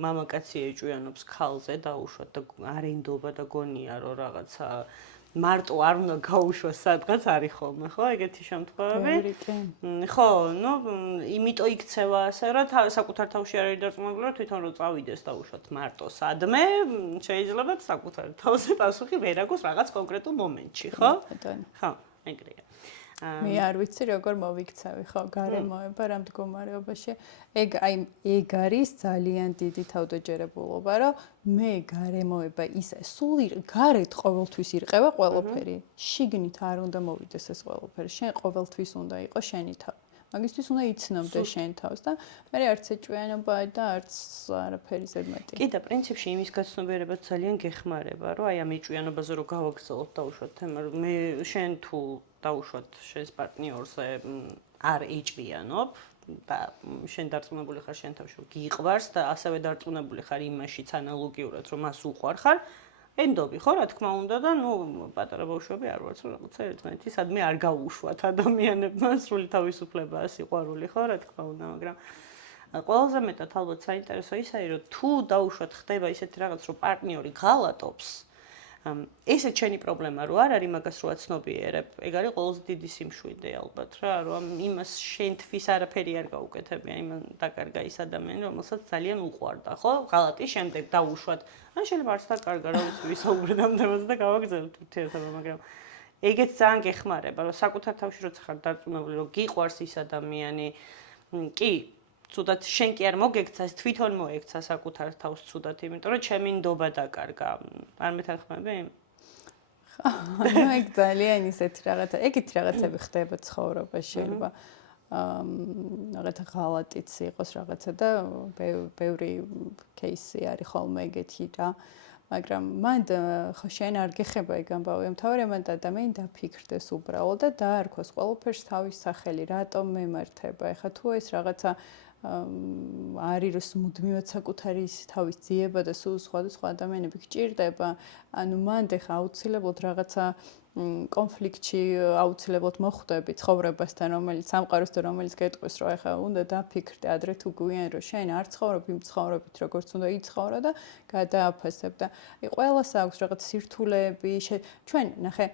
მამაკაცი ეჭვიანობს ქალზე, დაუშვათ და არენდობა და გონია რომ რაღაცა მარტო არ უნდა გაუშვას სადღაც არის ხოლმე, ხო, ეგეთი შემთხვევები? ხო, ну, იმიტომ იქცევა ასე, რომ საკუთარ თავში არ არის დარწმუნებული, რომ თვითონ რო წავიდეს დაუშვათ მარტო სადმე, შეიძლება საკუთარ თავზე პასუხი ვერ აგოს რაღაც კონკრეტულ მომენტში, ხო? ხო, ეგრეა. მე არ ვიცი როგორ მოვიქცევი, ხო, გარემოება რა მდგომარეობაში. ეგ არის ძალიან დიდი თავდაჯერებულობა, რომ მე გარემოება ისე სულ გარეთ ყოველთვის ირყევა ყველაფერი. შიგნით არ უნდა მოვიდეს ეს ყველაფერი. შენ ყოველთვის უნდა იყოს შენი თავი. მაგისთვის უნდა იცნობდე შენ თავს და მე არც ეჭვიანობა და არც არაფერი ზედმეტი. კი და პრინციპში იმის გაცნობიერებაც ძალიან გეხმარება, რომ აი ამ ეჭვიანობაზე რო გავაგრძელოთ დაუშვათ თემა, რომ მე შენ თუ დაუშვათ შენს პარტნიორზე არ ეჭვიანობ და შენ დარწმუნებული ხარ შენ თავში რომ გიყვარს და ასევე დარწმუნებული ხარ იმაშიც ანალოგიურად რომ მას უყვარ ხარ, ენდობი ხო რა თქმა უნდა და ნუ პატარა ბავშვები არ ვართ რაღაცა ერთმანეთი სადმე არ გაუშვათ ადამიანებმა სრული თავისუფლება სიყვარული ხო რა თქმა უნდა მაგრამ ყველაზე მეტად ალბათ საინტერესო ისაა რომ თუ დაუშვათ ხდება ისეთი რაღაც რომ პარტნიორი ღალატობს ესეც შენი პრობლემა რო არ არის მაგას რო აცნობიერებ ეგ არის ყველაზე დიდი სიმშვიდე ალბათ რა რომ იმას შენთვის არაფერი არ გაუკეთებია იმან დაკარგა ის ადამიანი რომელსაც ძალიან უყვარდა ხო ღალატის შემდეგ დაუშვათ ან შეიძლება არც დაკარგა რა ვიცი ვისაუბრეთ ამ თემაზე და გავაგზავნოთ ურთიერთობა მაგრამ ეგეც ძალიან გეხმარება რომ საკუთარ თავში როცა ხარ დარწმუნებული რომ გიყვარს ის ადამიანი კი ცუდად შენ კი არ მოგექცა თვითონ მოექცა საკუთარ თავს ცუდად იმიტომ რომ ჩემი ნდობა დაკარგა არ მეთანხმები ანუ ეგ ძალიან ისეთი რაღაცა ეგეთი რაღაცები ხდება ცხოვრებაში შეიძლება რაღაცა ღალატიც იყოს რაღაცა და ბევრი кейსი არის ხოლმე ეგეთი რა მაგრამ მანდ ხო შენ არ გეხება ეგ ამბავი მთავარია მანდ ადამიანი დაფიქრდეს უბრალოდ და დაარქვას ყველაფერს თავის სახელი რატომ მემართება ეხა თუ ეს რაღაცა არის რომ მუდმივად საკუთარი თავის ძიება და სულ სხვადასხვა ადამიანები გჭირდება ანუ მანდ ეხა აუცილებლად რაღაცა კონფლიქტში აუცილებლად მოხვდები ცხოვრებასთან რომელიც სამყაროს და რომელიც გეტყვის რომ ეხა უნდა დაფიქრდე ადრე თუ გვიან რომ შენ არ ცხოვრობ იმ ცხოვრებით როგორც უნდა იცხოვრო და გადააფასებ და ყველას აქვს რაღაც სირთულეები ჩვენ ნახე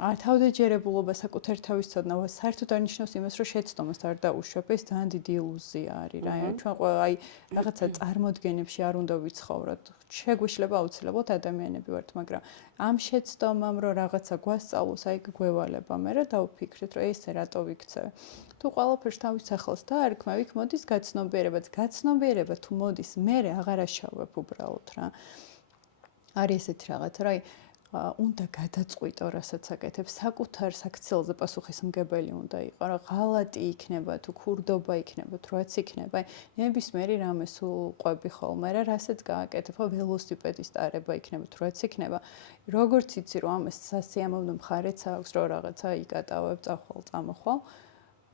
თავდაჯერებულობა საკუთარ თავის ცოდნა საერთოდ არ ნიშნავს იმას რომ შეცდომას არ დაუშვებ ეს ძალიან დიდი ილუზია არის რა ჩვენ ყველა აი რაღაცა წარმოდგენებში არ უნდა ვიცხოვროთ შეგვიშლება აუცილებლად ადამიანები ვართ მაგრამ ამ შეცდომამ რომ რაღაცა გვასწავლოს აი გვევალება მე რა დავფიქრეთ რომ ესე რატო ვიქცევ თუ ყველაფერს თავის სახელს დაარქმევ იქ მოდის გაცნობიერება თუ მოდის მე აღარ აშავებ უბრალოდ რა არის ესეთი რაღაცა რა აი უნდა გადაწყვიტო, რასაც აკეთებ, საკუთარ საქციელზე პასუხისმგებელი უნდა იყო, რა ღალატი იქნება, თუ ქურდობა იქნება, თუ რაც იქნება, ნებისმიერი რამე სულ ყვები ხოლმე, რა რასაც გააკეთებ, ხო ველოსიპედის ტარება იქნება, თუ რაც იქნება. როგორც იცი, რომ ამას სასიამოვნო მხარეც აქვს, რომ რაღაცა იკატავებ, წახვალ, წამოხვალ.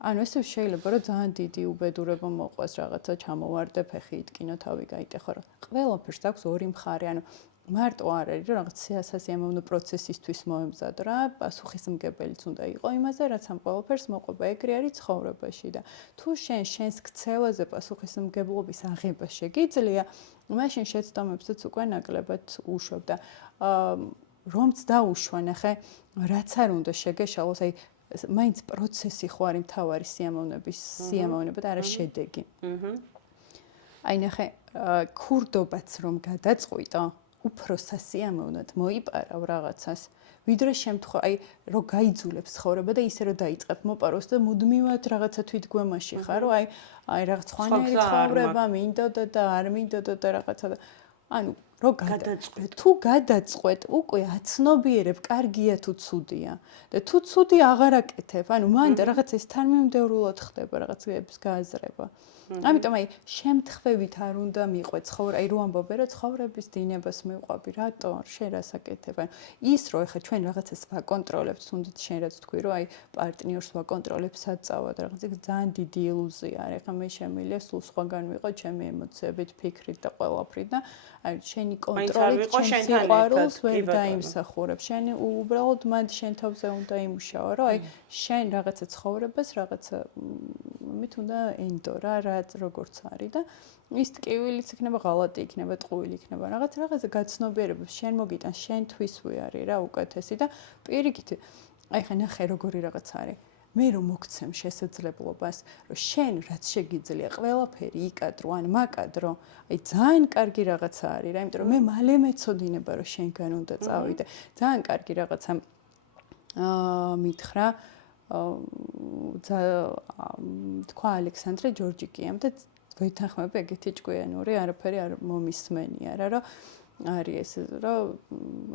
ანუ ესე შეიძლება, რომ ძალიან დიდი უბედურება მოყვას, რაღაცა ჩამოვარდე, ფეხი იტკინო, თავი გაიტეხო, რა. ყველაფერს აქვს ორი მხარე, ანუ მარტო არ არის რომ რაღაც სასიამოვნო პროცესისთვის მოემზადო რა პასუხისმგებელიც უნდა იყო იმაზე რაც ამ ყველაფერს მოყვება ეგრე არის ცხოვრებაში და თუ შენს ქცევაზე პასუხისმგებლობის აღება შეგიძლია მაშინ შეცდომებსაც უკვე ნაკლებად უშვებ და რომც დაუშვა ნახე რაც არ უნდა შეგეშალოს აი მაინც პროცესი ხო არის მთავარი სიამოვნება და არა შედეგი აი ნახე ქურდობაც რომ გადაწყვიტო უფრო სასიამოვნად მოიპარავ რაღაცას ვიდრე შემთხვევა აი რომ გაიძულებს ცხოვრება და ისე რომ დაიწყებ მოპაროს და მუდმივად რაღაცა თვითგვემაში ხარ რომ აი რაღაც ხვანერი ცხოვრება მინდოდა და არ მინდოდა და რაღაცა და ანუ რო გადაწყვეტ თუ გადაწყვეტ უკვე აცნობიერებ კარგია თუ ცუდია და თუ ცუდი აღარ აკეთებ ანუ მან რაღაც ეს თანმიმდევრულად ხდება რაღაცების გააზრება ამიტომ აი შემთხვევით არ უნდა მიყვე ცხოვრება აი რო ამბობე რომ ცხოვრების დინებას მივყვები რატო შენ რას აკეთებ ანუ ის რო ეხა ჩვენ რაღაცას ვაკონტროლებთ თუნდაც შენ რაც თქვი რომ აი პარტნიორს ვაკონტროლებ საწავად რაღაც ეს ძალიან დიდი ილუზია არის ეხა მე შემიძლია სულ სხვაგან ვიყო ჩემი ემოციებით ფიქრით და ყველაფრით და აი შენი კონტროლით შენ სიყვარულს ვერ დაიმსახურებ შენი უბრალოდ მანდ შენ თავზე უნდა იმუშავა რომ აი შენ რაღაცა ცხოვრებას რაღაცა მით უნდა ენდო რა როგორც არის და ის ტკივილიც იქნება ღალატი იქნება ტყუილი იქნება რაღაცა გაცნობიერებებს შენ მოგიტან შენთვისვე არის რა უკეთესი და პირიქით აი ხა ნახე როგორი რაღაც არის მე რომ მოგცემ შესაძლებლობას რომ შენ რაც შეგიძლია ყველაფერი იკადრო ან მაკადრო აი ძალიან კარგი რაღაცა არის რა იმიტომ რომ მე მალე მეცოდინება რომ შენგან უნდა წავიდე ძალიან კარგი რაღაცა მითხრა თქვა ალექსანდრე ჯორჯიკიამ და ვეთანხმები ეგეთი ჭკვიანური არაფერი არ მომისმენია რა რომ არის ეს, რომ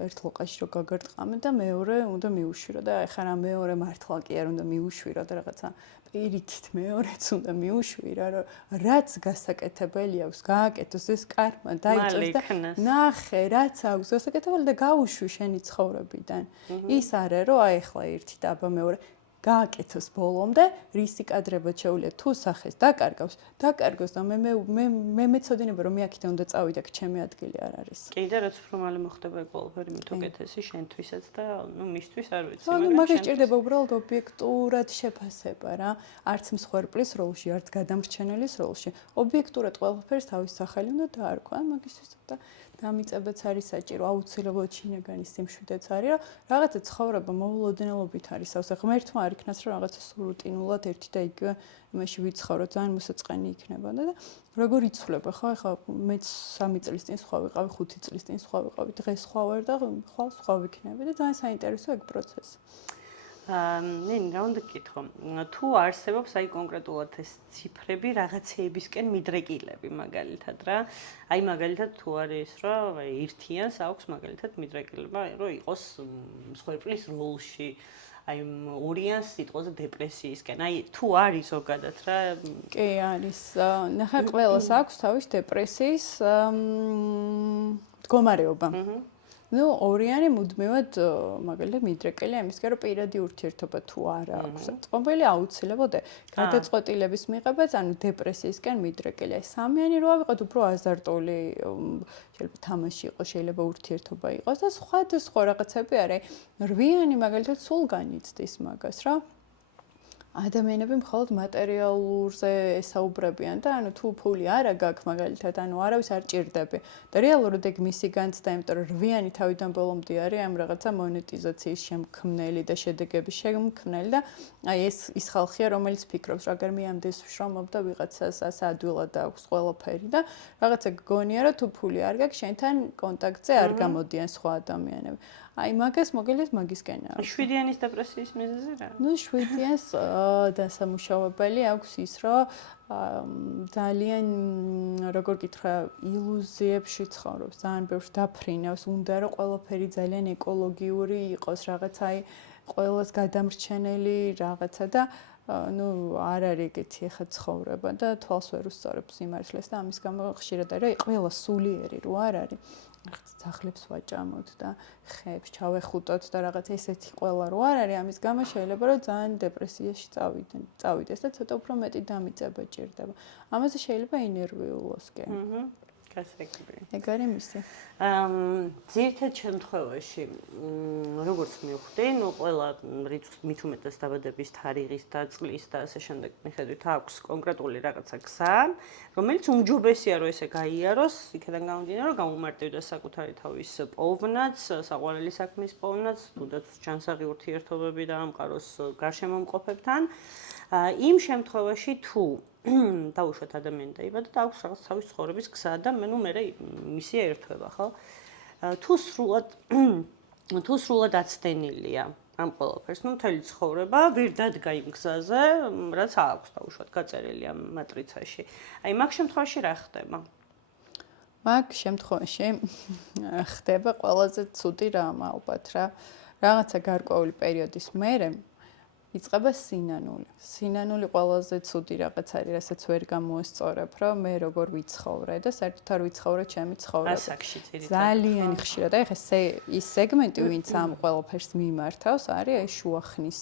ერთ ლოყაში რო გაგარტყამე და მეორე უნდა მიუშვირო და ეხლა რა მეორე მართლა კი არ უნდა მიუშვირო და რაღაცა პირიქით მეორეც უნდა მიუშვირო, რომ რაც გასაკეთებელი აქვს, გააკეთოს ეს კარმა დაიწოს და ნახე, რაც აქვს გასაკეთებელი და გაუშვი შენი ცხოვრებიდან. ის არა, რომ აი ეხლა ერთი და აბა მეორე გააკეთოს ბოლომდე, რისი კადრებად შეუძლია თუ სახეს დაკარგოს და მე მეცოდინება რომ მე აქედან უნდა წავიდე, ჩემი ადგილი არ არის. კი და რაც უფრო მალე მოხდება ეგ ყველაფერი მით უკეთესი შენთვისაც და მისთვის არ ვიცი, მაგრამ მაგას ჭირდება უბრალოდ ობიექტურად შეფასება რა, არც მსხვერპლის როლში, არც გადამრჩენელის როლში. ობიექტურად ყველაფერს თავის სახელი უნდა დაარქვა, მაგისთვის და დამიწებაც არის საჭირო, აუცილებლად შინაგანის სიმშვიდეც არის, რომ რაღაცა ცხოვრება მოულოდნელობით არის ავსე. ღმერთმა არ იქნას, რომ რაღაცა რუტინულად ერთი და იგივე იმაში ვიცხოვრო, ძალიან მოსაწყენი იქნებოდა და როგორ იცვლება ხო? ეხლა მე 3 წლის წინ სხვა ვიყავი, 5 წლის წინ სხვა ვიყავი, დღეს სხვა ვარ და ხვალ სხვა ვიქნები და ძალიან საინტერესო ეგ პროცესი. ნინი, რა უნდა გითხო? თუ არსებობს აი კონკრეტულად ეს ციფრები რაღაცეებისკენ მიდრეკილები მაგალითად რა. აი მაგალითად თუ არის რომ აი ერთიანს აქვს მაგალითად მიდრეკილება, რომ იყოს მსხვერპლის როლში. აი ორიანს სიტყვაზე დეპრესიისკენ. აი თუ არის ზოგადად რა. კი არის. ნახე ყველას აქვს თავის დეპრესიის მდგომარეობა. ნუ ორიანი მუდმივად მაგალითად მიდრეკილია იმისკენ რომ პირადი ურთიერთობა თუ არა აქვს. წყობილი აუცილებლად გადაწყვეტილების მიღებაც, ანუ დეპრესიისკენ მიდრეკილია. სამიანი რო ავიღოთ უფრო აზარტული შეიძლება თამაში იყოს, შეიძლება ურთიერთობა იყოს და სხვა რაღაცები არის. რვიანი მაგალითად სულ განიცდის მაგას რა. ადამიანები მხოლოდ მატერიალურზე ესაუბრებიან და ანუ თუ ფული არა გაქვს მაგალითად, ანუ არავის არ ჭირდები. და რეალურად ეგ მისი განცდა, იმიტომ რომ რვიანი თავიდან ბოლომდე არის ამ რაღაცა მონეტიზაციის შემქმნელი და შედეგების შემქმნელი და აი ის ხალხია, რომელიც ფიქრობს, რომ აგერ მე ამდენს ვშრომობ და ვიღაცას ასე ადვილად აქვს ყველაფერი და რაღაცა გგონია, რომ თუ ფული არ გაქვს, შენთან კონტაქტზე არ გამოდიან სხვა ადამიანები. აი მაგას მოგელით მაგისკენ აქვს. 7-იანის დეპრესიის მიზეზი რა? ნუ 7-იანს დასამუშავებელი აქვს ის, რომ ძალიან როგორ გითხრა, ილუზიებში ცხოვრობს, ძალიან ბევრს დაფრინავს, უნდა რომ ყველაფერი ძალიან ეკოლოგიური იყოს, რაღაც აი ყველას გადამრჩენელი რაღაცა და ნუ არ არის ეგეთი ახლა ცხოვრება და თვალს ვერ უსწორებს სიმართლეს და ამის გამო ხშირად არის ყველა სულიერი რო არ არის. ძაღლებს ვაჭამოთ და ხეებს ჩავეხუტოთ და რაღაც ესეთი ყველა რო არ არის, ამის გამო შეიძლება რომ ძალიან დეპრესიაში წავიდეს და ცოტა უფრო მეტი დამიწება ჭირდება. ამაზე შეიძლება ინერვიულოს კი. გასაგები. ეგ არის მისი. ძირითად შემთხვევაში როგორც მივხვდი, ნუ ყველა რიცხვს მით უმეტეს დაბადების თარიღის და წლის და ასე შემდეგ მიხედვით აქვს კონკრეტული რაღაცა გზა, რომელიც უმჯობესია რომ ესე გაიაროს, იქიდან გამომდინარე რომ გამომარტივდეს საკუთარი თავის პოვნაც, საყვარელი საქმის პოვნაც, თუნდაც ჯანსაღი ურთიერთობები და ამყაროს გარშემომყოფებთან. იმ შემთხვევაში თუ დაუშვათ ადამიანი დაიბადა და აქვს რაღაც თავის ცხოვრების გზა და ნუ მე მისია ერთვება, ხო? თუ სრულად აცდენილია ამ ყველაფერს, ნუ მთელი ცხოვრება ვერ დადგა იმ გზაზე, რაც აქვს დაუშვათ გაწერილი ამ მატრიცაში. აი მაგ შემთხვევაში რა ხდება? მაგ შემთხვევაში ხდება ყველაზე ცუდი რამ ალბათ რა. რაღაცა გარკვეული პერიოდის მერე იწყება სინანული. სინანული ყველაზე ცუდი რაღაც არის, რასაც ვერ გამოესწორებ, რომ მე როგორ ვიცხოვრე და საერთოდ არ ვიცხოვრე ჩემი ცხოვრება. ასაკში ძირითადად. ძალიან ხშირად. აი ხა ის სეგმენტი, ვინც ამ ყველაფერს მიმართავს, არის აი შუახნის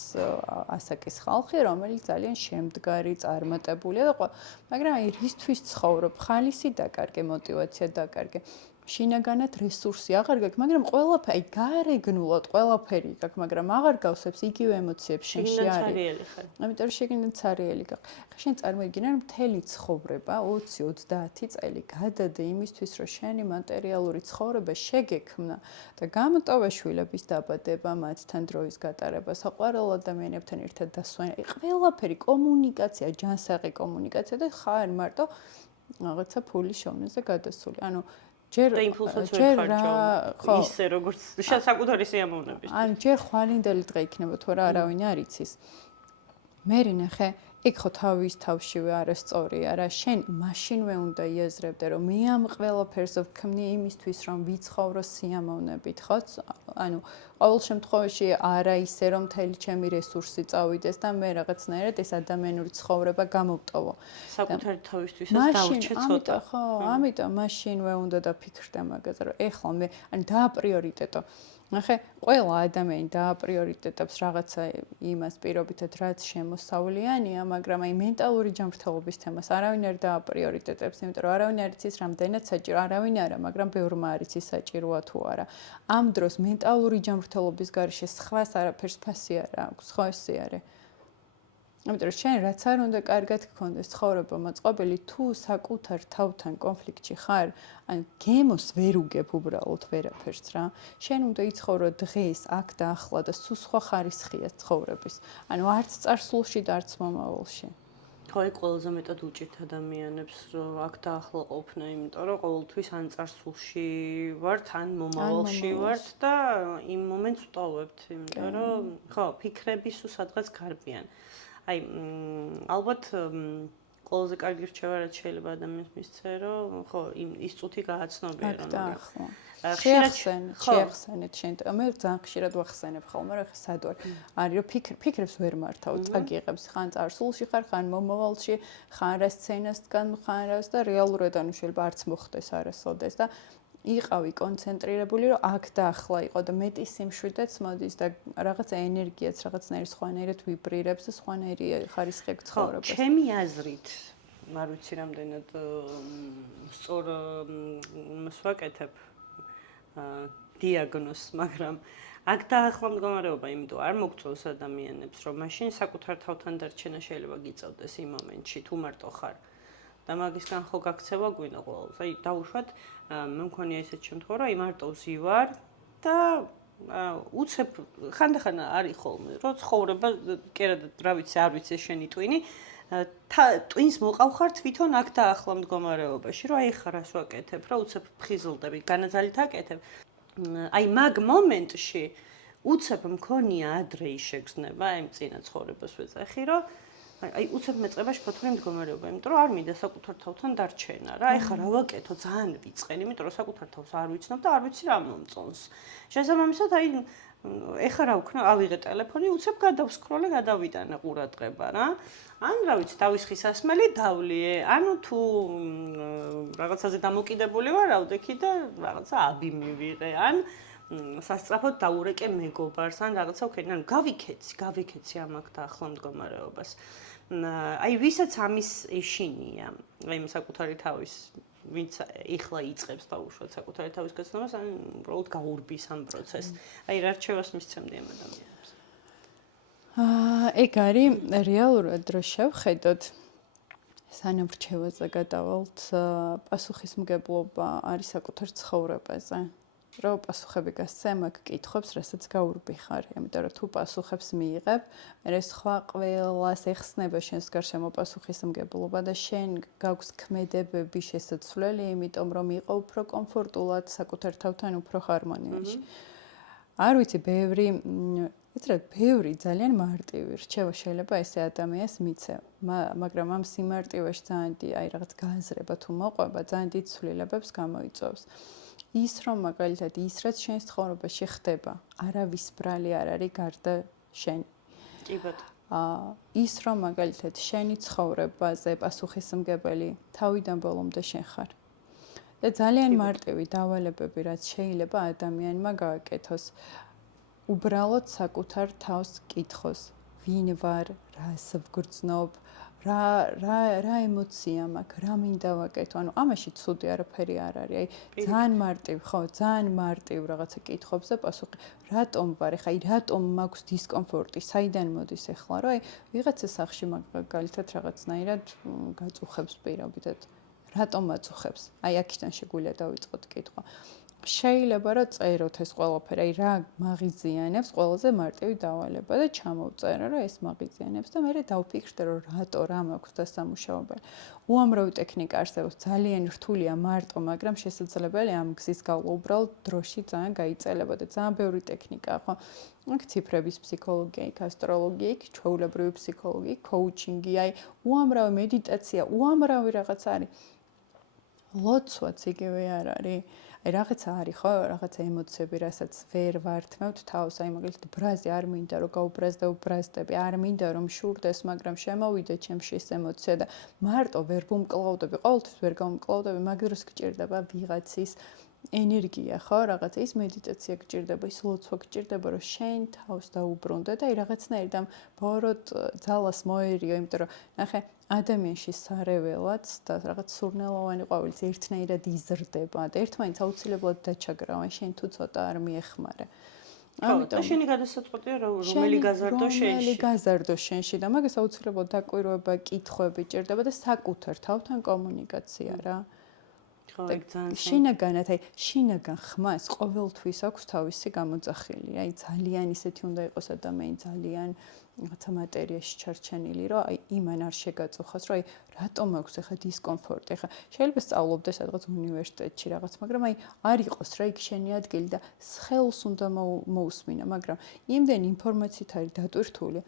ასაკის ხალხი, რომელიც ძალიან შემდგარი, წარმატებულია და მაგრამ აი რისთვის ცხოვრობ? ხალისი დაკარგე, мотиваცია დაკარგე. შინაგანად რესურსი აღარ გაქვს, მაგრამ ყველაფერი გარეგნულად ყველაფერი გაქვს, მაგრამ აღარ გავსებს იგივე ემოციებს შენში არის. ამიტომ შეგინდ ცარიელი გაქვს. ხა შენ წარმოიდგინე რომ მთელი ცხოვრება 20-30 წელი გადადე იმისთვის, რომ შენი მატერიალური ცხოვრება შეგექმნა და გამოტოვე შვილების დაბადება, მათთან დროის გატარება, საყვარელ ადამიანებთან ერთად დასვენა. ყველაფერი კომუნიკაცია, ჯანსაღი კომუნიკაცია და ხარ მარტო რაღაცა ფულის შოვნაზე გადასული. ანუ და იმპულსებს ვერ ხარჯავ ისე როგორც საკუთარი სიამოვნებისთვის. ანუ ჯერ ხვალინდელი დღე იქნება თუ არა არავინ არ იცის. მე ნახე იქ ხო თავის თავშივე არასწორია რა, შენ მაშინვე უნდა იაზრებდე, რომ მე ამ ყველაფერს ვქმნი იმისთვის, რომ ვიცხოვრო სიამოვნებით, ხო? ანუ ყოველ შემთხვევაში არა ისე, რომ მთელი ჩემი რესურსი წავიდეს და მე რაღაცნაირად ეს ადამიანური ცხოვრება გამოვტოვო. საკუთარი თავისთვისაც დავრჩე ცოტა. ამიტომ მაშინვე უნდა დაფიქრდე მაგაზე, რომ ეხლა მე ანუ დააპრიორიტეტო. ნახე, ყველა ადამიანი დააპრიორიტეტებს რაღაცა იმას პირობითად, რაც შემოსავლიანია, მაგრამ აი მენტალური ჯანმრთელობის თემას არავინ არ დააპრიორიტეტებს, იმიტომ რომ არავინ არ იცის რამდენად საჭირო, არავინ არა, მაგრამ ბევრმა არ იცის საჭიროა თუ არა. ამ დროს მენტალური ჯანმრთელობის გარეშე სხვას არაფერს ფასი არ აქვს, ხო ესე არის. ამიტომ შენ რაც არ უნდა კარგად გქონდეს ცხოვრება მოწყობილი, თუ საკუთარ თავთან კონფლიქტში ხარ, ან გემოს ვერ უგებ უბრალოდ ვერაფერს რა. შენ უნდა იცხოვრო დღეს, აქ და ახლა და სულ სხვა ხარისხია ცხოვრების. ანუ არც წარსულში და არც მომავალში. ხო, ეგ ყველაზე მეტად უჭირთ ადამიანებს, რომ აქ და ახლა ყოფნა, იმიტომ რომ ყოველთვის ან წარსულში ვართ, ან მომავალში ვართ და იმ მომენტს ვტოვებთ, იმიტომ რომ ხო, ფიქრები სულ სადღაც გარბიან. აი, ალბათ ყველაზე კარგი რჩევა რაც შეიძლება ადამიანს მისცე, რომ ხო, ის წუთი გააცნობია რომ შეახსენეთ შენ. მე ძალიან ხშირად ვახსენებ ხოლმე, რომ ხა სად ვარ. არის რომ ფიქრებს ვერ მართავ, წაგიღებს ხან წარსულში ხარ, ხან მომავალში, ხან რა სცენას დგან, ხან რას და რეალურად ანუ შეიძლება არც მოხდეს არასოდეს და იყავი კონცენტრირებული, რომ აქ და ახლა იყო და მეტი სიმშვიდეც მოდის და რაღაცა ენერგიაც რაღაცნაირად სხვანაირად ვიბრირებს და სხვანაირი ხარისხი აქვს ცხოვრებას. ჩემი აზრით, არ ვიცი რამდენად სწორ ვაკეთებ დიაგნოზს, მაგრამ აქ და ახლა მდგომარეობა იმიტომ არ მოგწონს ადამიანებს, რომ მაშინ საკუთარ თავთან დარჩენა შეიძლება გიწევდეს იმ მომენტში, თუ მარტო ხარ. და მაგისგან ხო გაქცევა გვინდა ყოველს. აი დავუშვათ, მე მქონია ესეთ შემთხვევა, რომ აი მარტო ვზივარ და უცებ ხანდახან არის ხოლმე, რომ ცხოვრება კერად რა ვიცი, არ ვიცი შენი ტვინი, ტვინს მოყავხარ თვითონ აქ და ახლა მდგომარეობაში, რომ აი ხა რას ვაკეთებ, რა უცებ ფხიზლდები, განაძალით აკეთებ. აი მაგ მომენტში უცებ მქონია ადრე ის შეგრძნება, აი წინა ცხოვრებას ვეძახი, რომ აი უცებ მეწყება შფოთური მდგომარეობა, იმიტომ რომ არ მინდა საკუთარ თავთან დარჩენა რა. აი ხა რა ვაკეთო, ძალიან ვიწყენ, იმიტომ რომ საკუთარ თავს არ ვიცნობ და არ ვიცი რა მომწონს. შესაბამისად აი ეხა რა ვქნა, ავიღე ტელეფონი, უცებ გადავსკროლე, გადავიტანე ყურადღება რა. ან რა ვიცი, დავისხი სასმელი, დავლიე. ანუ თუ რაღაცაზე დამოკიდებული ვარ, რავდექი და რაღაცა აბი მივიღე, ან სასწრაფოდ დაურეკე მეგობარს, ან რაღაცა ვქენი, ანუ გავიქეცი ამ აქ და ახლა მდგომარეობას. აი ვისაც ამის ეშინია, აი საკუთარი თავის ვინც ეხლა იწყებს დაუშვათ საკუთარი თავის გაცნობას, ან უბრალოდ გაურბის ამ პროცესს. აი რა რჩევას მისცემდი ამ ადამიანებს? ეგ არის რეალურად რო შევხედოთ, სანამ რჩევაზე გადავალთ, პასუხისმგებლობა არის საკუთარ ცხოვრებაზე. Რო პასუხები გასცე მაგ კითხვებს, რასაც გაურბი ხარ, იმიტომ რომ თუ პასუხებს მიიღებ, მე სხვა ყველას ეხსნება შენს გარშემო პასუხისმგებლობა და შენ გაქვს ქმედებები შესაძლებელი, იმიტომ რომ იყო უფრო კომფორტულად საკუთარ თავთან უფრო ჰარმონიაში. არ ვიცი, ბევრი ძალიან მარტივი რჩევა შეიძლება ესე ადამიანს მიცე, მაგრამ ამ სიმარტივეში ძალიან აი რაღაც გააზრება თუ მოყვება, ძალიან დიდ ცვლილებებს გამოიწვევს. ის რომ მაგალითად ის რაც შენს ცხოვრებაში ხდება, არავის ბრალი არ არის გარდა შენი. კი ბატონო. ის რომ მაგალითად შენი ცხოვრებაზე პასუხისმგებელი თავიდან ბოლომდე შენ ხარ. და ძალიან მარტივი დავალებები რაც შეიძლება ადამიანმა გააკეთოს, უბრალოდ საკუთარ თავს კითხოს, ვინ ვარ, რას ვგრძნობ, რა ემოცია მაქვს, რა მინდა ვაკეთო, ანუ ამაში ცუდი არაფერი არ არის. აი ძალიან მარტივ, ხო, ძალიან მარტივ რაღაცა კითხვებზე პასუხი. რატომ ვარ, ხა, რატომ მაქვს დისკომფორტი, საიდან მოდის ახლა, რომ აი ვიღაცა სახში მაგალითად რაღაცნაირად გაწუხებს პირობითად. რატომ აწუხებს? აი აქედან შეგვიძლია დავიწყოთ კითხვა. შეიძლება რომ წეროთ ეს ყველაფერი, აი რა მაღიზიანებს ყველაზე მარტივი დავალება და ჩამოვწერო რომ ეს მაღიზიანებს და მე დავფიქრდე რომ რატო რა მაქვს დასამუშავებელი. უამრავი ტექნიკა არსებობს, ძალიან რთულია მარტო, მაგრამ შესაძლებელია ამ გზის გავლა უბრალოდ დროში ძალიან გაიწელება და ძალიან ბევრი ტექნიკაა, ხო? აქ ციფრების ფსიქოლოგია, იქ ასტროლოგია, იქ ჩვეულებრივი ფსიქოლოგია, იქ კოუჩინგი, აი უამრავი მედიტაცია, უამრავი რაღაც არის. ლოცვაც იგივე არ არის. აი რაღაცა არის ხო, რაღაცა ემოციები, რასაც ვერ ვართმევთ თავს, აი მაგალითად ბრაზი არ მინდა რომ გაუბრაზდე უბრაზდები, არ მინდა რომ შურდეს, მაგრამ შემოვიდე ჩემში ეს ემოცია და მარტო ვერ ვუმკლავდები, ყოველთვის ვერ გავუმკლავდები, მაგ დროს გჭირდება ვიღაცის ენერგია, ხო, რაღაცა ის მედიტაცია გჭირდება, ის ლოცვა გჭირდება, რომ შენ თავს დაუბრუნდე და აი რაღაცნაირად ამ ბოროტ ძალას მოერიო, იმიტომ რომ ნახე ადამიანში სარეველად და რაღაც სურნელოვანი ყვავილიც ერთნაირად იზრდება და ერთმანეთს აუცილებლად დაჩაგრავენ, შენ თუ ცოტა არ მიეხმარე. ამიტომ შენი გადასაწყვეტია რომელი გაზარდო შენში. რომელი გაზარდო შენში და მაგას აუცილებლად დაკვირვება, კითხვები ჭირდება და საკუთარ თავთან კომუნიკაცია რა. ხო, ეგ ძალიან შინაგანად, აი, შინაგან ხმას ყოველთვის აქვს თავისი გამოძახილი. აი, ძალიან ისეთი უნდა იყოს ადამიანი, ძალიან რაღაცა მატერიაში ჩარჩენილი, რომ აი, იმან არ შეგაწუხოს, რომ აი, რატომ აქვს ახლა დისკომფორტი. ახლა შეიძლება სწავლობდე სადღაც უნივერსიტეტში რაღაც, მაგრამ აი, არ იყოს რა იქ შენი ადგილი და ხელს უნდა მოусმინა, მაგრამ იმდენ ინფორმაციით არის დატვირთული.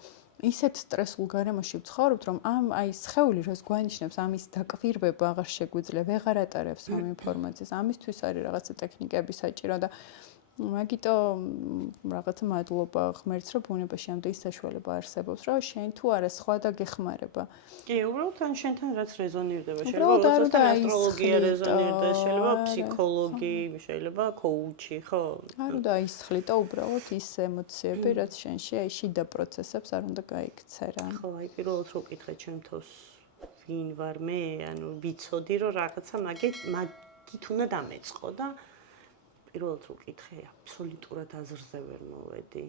ისეთ სტრესულ გარემოში ვცხოვრობთ, რომ ამ აი სხეული რას გვანიშნებს, ამის დაკვირვება აღარ შეგვიძლია, ვეღარ ატარებს ამ ინფორმაციას. ამისთვის არის რაღაცა ტექნიკები საჭირო და მაგიტომ რაღაცა მადლობა ღმერთს, რომ ბუნებაში ამდენი საშუალება არსებობს, რომ შენ თუ არა სხვა და გეხმარება. კი, უბრალოდ ან შენთან რაც რეზონირდება, შეიძლება ასტროლოგია რეზონირდეს, შეიძლება ფსიქოლოგი, შეიძლება კოუჩი, ხო? არ უნდა აისხლი და უბრალოდ ის ემოციები, რაც შენში აი შიდა პროცესებს არ უნდა გაიქცე რა. ხო, აი პირველად რო ვკითხე ჩემ თავს ვინ ვარ მე, ანუ ვიცოდი რომ რაღაცა მაგით უნდა დამეწყო და პირველად რო ვკითხე, აბსოლუტურად აზრზე ვერ მოვედი.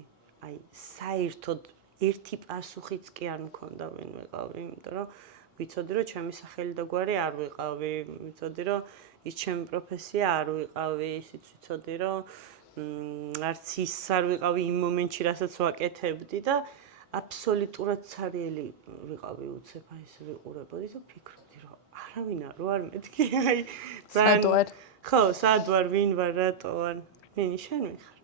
აი საერთოდ ერთი პასუხიც კი არ მქონდა ვინ ვიყავი, იმიტომ რომ ვიცოდი რომ ჩემი სახელი და გვარი არ ვიყავი, ვიცოდი რომ ის ჩემი პროფესია არ ვიყავი, ისიც ვიცოდი რომ არც ის არ ვიყავი იმ მომენტში, რასაც ვაკეთებდი და აბსოლუტურად ცარიელი ვიყავი უცებ, აი ეს ვიყურებოდი და ფიქრობდი რომ არავინ არ მეთქი, აი ძალიან ხო, სად ვარ, ვინ ვარ, რატო ვარ? ვინი შენ ვიხარ?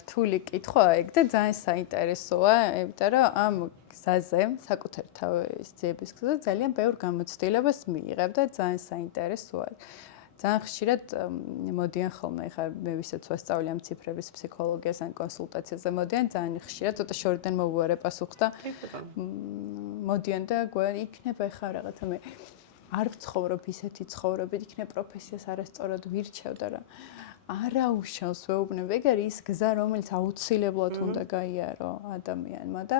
რთული კითხვაა ეგ და ძალიან საინტერესოა, იმიტომ რომ ამ გზაზე, საკუთარ თავის ძიების გზაზე ძალიან ბევრ გამოცდილებას მიიღებ და ძალიან საინტერესოა. ძალიან ხშირად მოდიან ხოლმე, ხა მე ვისაც ვასწავლი ამ ციფრების ფსიქოლოგიას ან კონსულტაციაზე მოდიან, ძალიან ხშირად ცოტა შორიდან მოვუარე პასუხს და მოდიან და იქნება ხა რაღაცა მე არ ვცხოვრობ ისეთი ცხოვრებით, იქნება პროფესიას არასწორად ვირჩევ და რა. არა უშავს ვეუბნებ, ეგ არის ის გზა, რომელიც აუცილებლად უნდა გაიარო ადამიანმა და